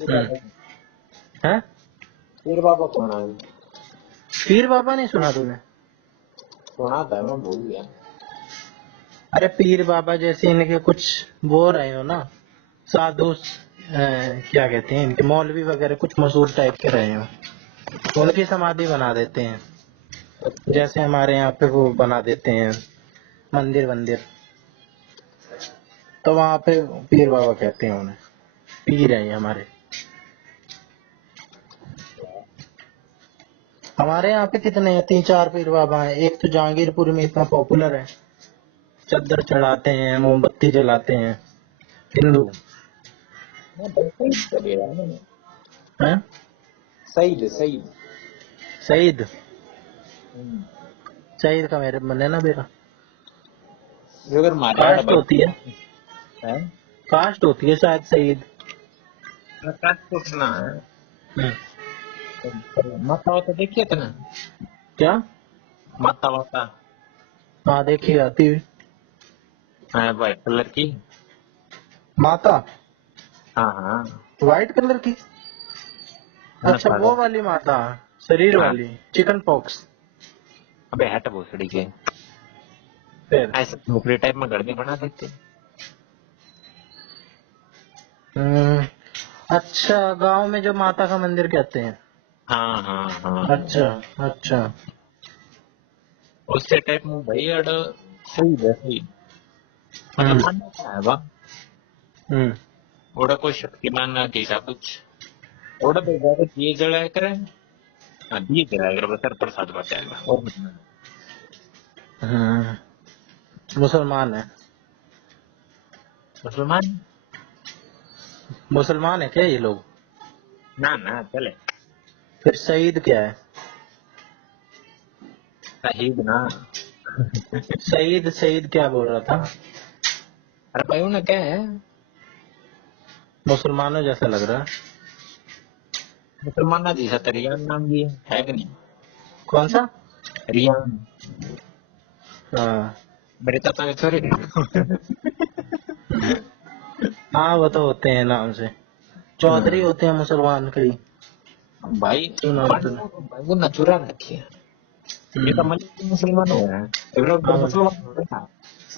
हम्म। है। पीर बाबा कौन है? पीर बाबा नहीं सुना तूने? सुना था, मैं भूल गया। अरे पीर बाबा जैसे इनके कुछ वो रहे हो ना, साधु क्या कहते हैं इनके, मौलवी वगैरह कुछ मशहूर टाइप के रहे हो, उनकी समाधि बना देते हैं। जैसे हमारे यहाँ पे वो बना देते हैं मंदिर वंदिर, तो वहाँ पे पीर बाबा कहते हैं उन्हें, पीर है ये हमारे। हमारे यहाँ पे कितने हैं, 3-4 पीर बाबा हैं। एक तो जहांगीरपुर में इतना पॉपुलर है, चद्दर चढ़ाते हैं, मोमबत्ती जलाते हैं हिंदू। मैं तो सईद कर दिया मैंने। हैं? सईद सईद। शहीद। शहीद का मेरे मन है ना मेरा। जो अगर मारे वाला कास्ट भाई होती है, है, कास्ट होती है शायद शहीद। काट टूटना है। हम्म। माता वाता देखिए था ना, क्या? माता वाता हाँ देखी आती हुई है व्हाइट कलर की। माता, हाँ हाँ। व्हाइट कलर की। मैं अच्छा साला वो वाली माता, शरीर हाँ, वाली, चिकन पॉक्स। अबे हट भोसड़ी के, फिर ऐसे झोपड़ी टाइप में घर भी बना देते। हम्म, अच्छा गांव में जो माता का मंदिर कहते हैं। हाँ हाँ हाँ, अच्छा अच्छा। उससे टाइप में भाई अड़ सही है सही। मतलब हम्म मानना क्या है बा, हम्म ओड़ा कोई शक्तिमान ना कैसा कुछ, ओड़ा पे जाकर दिए जलाया करें। हाँ दिए जलाया करें, बस सर प्रसाद बचाएगा और कुछ नहीं। मुसलमान है। मुसलमान मुसलमान है क्या ये लोग? ना ना चले। फिर शहीद क्या है? शहीद ना। शहीद शहीद क्या बोल रहा था? अरे भाई उन्हें क्या है, मुसलमानों जैसा लग रहा है। मुसलमान ना जैसा तो रियान नाम भी है कि नहीं? कौन सा? रियान हाँ मेरे चाचा के छोरे। हाँ, वो तो होते हैं नाम से, चौधरी होते हैं मुसलमान कई। भाई सुना है तूने? भाई वो नचुरा रखी है। ये तो मलिक मुसलमान हो गया, इब्राहिम तो हाँ मुसलमान हो गया।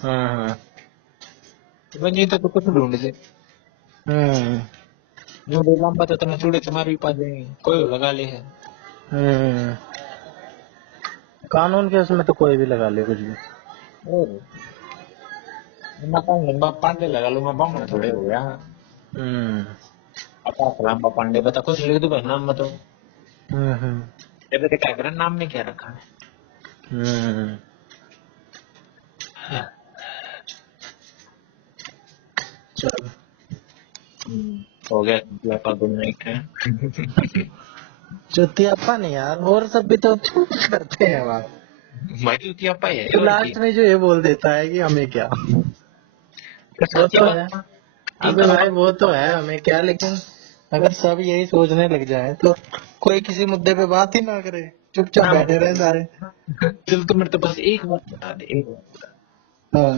हाँ हाँ। इवन ये तो कुछ ढूंढ दे, हम्म जो भी लंबा तो नचुड़े तुम्हारे पास देंगे, कोई लगा ले है। हम्म। कानून के उसमें तो कोई भी लगा ले कुछ भी। और मैं कौन लंबा पांडे लगा लूंगा, बामण थोड़े हो गया। हम्म आता लंबा पांडे बता कुछ लिख दो भाई नाम बताओ। हम्म। तेरे बेटे क्या करें, नाम में क्या रखा है? चल हो गया व्यापार दोनों एक है। चुतियापा नहीं यार, और सब भी तो करते हैं वहाँ। भाई क्या पाई है तो और लास्ट में जो ये बोल देता है कि हमें क्या, वो तो है। अबे भाई वो तो है, हमें क्या, लेकिन अगर सब यही सोचने लग जाए तो कोई किसी मुद्दे पे बात ही ना करे, चुपचाप बैठे रहे सारे। चल तो मेरे तो बस एक बात बता दे, एक बात। हाँ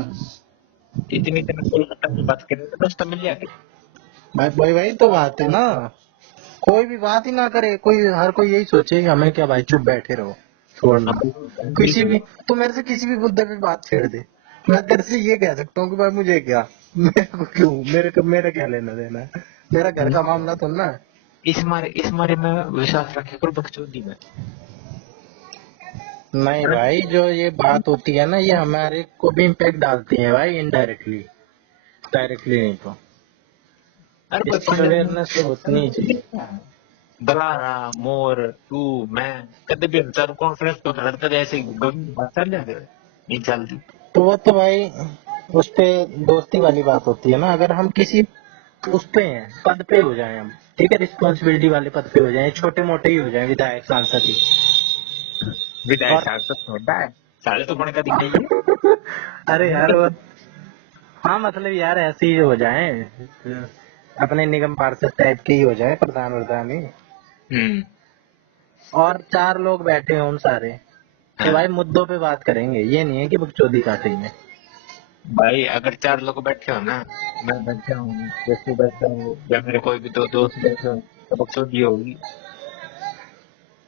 इतनी दिन कोलकाता की बात करें तो बस मिल जाएगा। भाई, वही वही तो बात है ना, कोई भी बात ही ना करे, कोई हर कोई यही सोचे कि हमें क्या भाई, चुप बैठे रहो, छोड़ना। किसी भी, तो मेरे से किसी भी मुद्दे पे बात छेड़ दे, मैं तेरे से ये कह सकता हूँ कि भाई मुझे क्या, मेरे को क्यों, मेरा क्या लेना देना है, मेरा घर का मामला तो ना है। इस मारे में विश्वास रखे करो बकचोदी में। नहीं भाई, जो ये बात होती है ना, ये हमारे को भी इम्पेक्ट डालती है भाई, इनडायरेक्टली, डायरेक्टली नहीं तो। अरे कोई इसकी अवेयरनेस तो उतनी ही चाहिए। दलारा मोर तू मैं कदे भी अंतर कॉन्फ्रेंस तो करते थे ऐसे बात चल जाते नहीं चलती। तो वो तो भाई उस पे दोस्ती वाली बात होती है ना, अगर हम किसी उस पे हैं, पद पे हो जाए हम, ठीक है, रिस्पॉन्सिबिलिटी वाले पद पे हो जाए, छोटे मोटे ही हो जाए, विधायक सांसद ही, विदाई और साल तो छोटा है, साले तो बड़े का दिखाइए। अरे यार वो, हाँ मतलब यार ऐसे ही हो जाए, अपने निगम पार्षद टाइप के ही हो जाए, प्रधान प्रधान ही, हम्म। और चार लोग बैठे हों सारे, तो हाँ भाई मुद्दों पे बात करेंगे, ये नहीं है कि बकचोदी काटेंगे। भाई अगर चार लोग बैठे हो ना, मैं बैठा हूँ जैसे बैठा हूँ या मेरे कोई भी दो दोस्त बैठे हो तो बकचोदी होगी।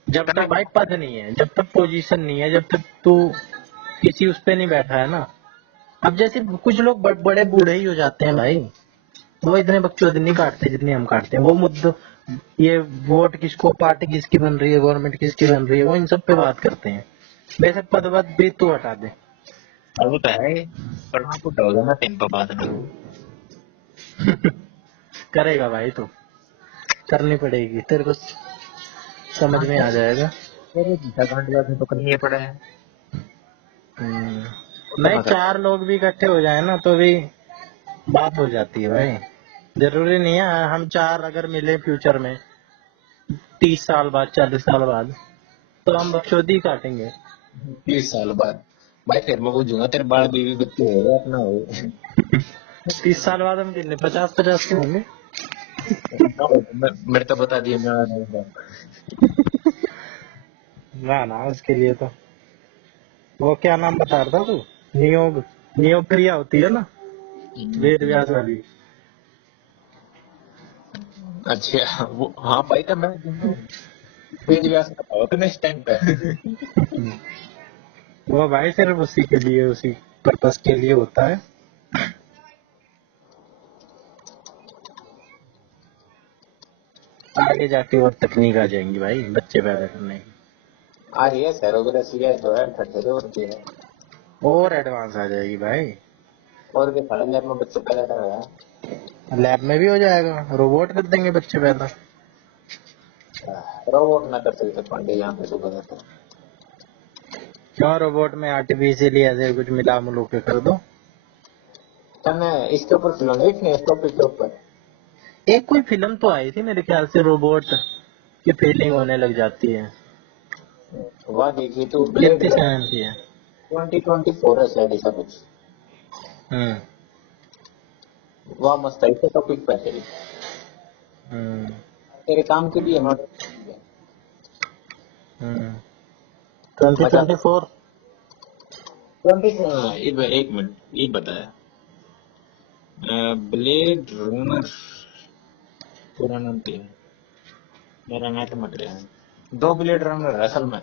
जब तक करेगा। भाई पद नहीं है, जब तक पोजीशन नहीं है, जब तक तू किसी उस पे नहीं बैठा है ना। अब जैसे कुछ लोग बड़े बूढ़े ही हो जाते हैं भाई, वो इतने बकचोदी नहीं काटते जितने हम काटते हैं, वो मुद्दों, ये वोट किसको, पार्टी किसकी बन रही है, गवर्नमेंट किसकी बन रही है, वो इन सब पे बात करते हैं। बेशक पद वद भी तू हटा दे। अब वो तो है पर वहाँ को होगा ना टाइम पर बात नहीं। करेगा भाई, तो करनी पड़ेगी, तेरे को समझ में आ जाएगा। मेरे जीता गांड में तो करनी पड़ा है। तो नहीं, मजा चार लोग भी इकट्ठे हो जाए ना तो भी बात हो जाती है भाई। जरूरी नहीं है हम चार अगर मिले फ्यूचर में 30 साल बाद, 40 साल बाद, तो हम बकचोदी काटेंगे। 20 साल बाद भाई फिर मैं पूछूंगा तेरे बाल बीवी बच्चे हो अपना हो। 30 साल बाद हम कितने, 50-50 के होंगे। मेरे तो बता दिए मैं आ जाऊंगा। ना ना, उसके लिए तो वो क्या नाम बता रहा था तू, नियोग, नियोग क्रिया होती है ना, वेद व्यास वाली। अच्छा वो हाँ भाई तो मैं वेद व्यास का था तो नेक्स्ट टाइम पे। वो भाई सिर्फ उसी के लिए, उसी पर्पस के लिए होता है। आगे जाके और तकनीक आ जाएंगी भाई बच्चे पैदा करने की, आ रही है सरोगेसी है जो है खट्टे होती है। और एडवांस आ जाएगी भाई। और के सारे लैब में बच्चे पैदा कर रहा है। लैब में भी हो जाएगा, रोबोट कर देंगे बच्चे पैदा। रोबोट ना कर सकते पांडे यहाँ पे सुबह रहता है। क्यों, रोबोट में आर्टिफिशियली ऐसे कुछ मिला मिलू के कर दो। तने इसके ऊपर फिल्म देखनी है इस टॉपिक के ऊपर। एक कोई फिल्म तो आई थी मेरे ख्याल से, रोबोट की फीलिंग होने लग जाती है, वह देखी तो ब्लेड कितनी टाइम की है। 2024 है शायद ऐसा कुछ। हम्म वह मस्त है इस टॉपिक पे तेरी हम्म तेरे काम के लिए नोट हम्म 2024। मजा। 20 एक मिनट ये बताया ब्लेड रनर पूरा नाम क्या है मेरा नाम तो मत रहा है। दो ब्लेड रनर है असल में।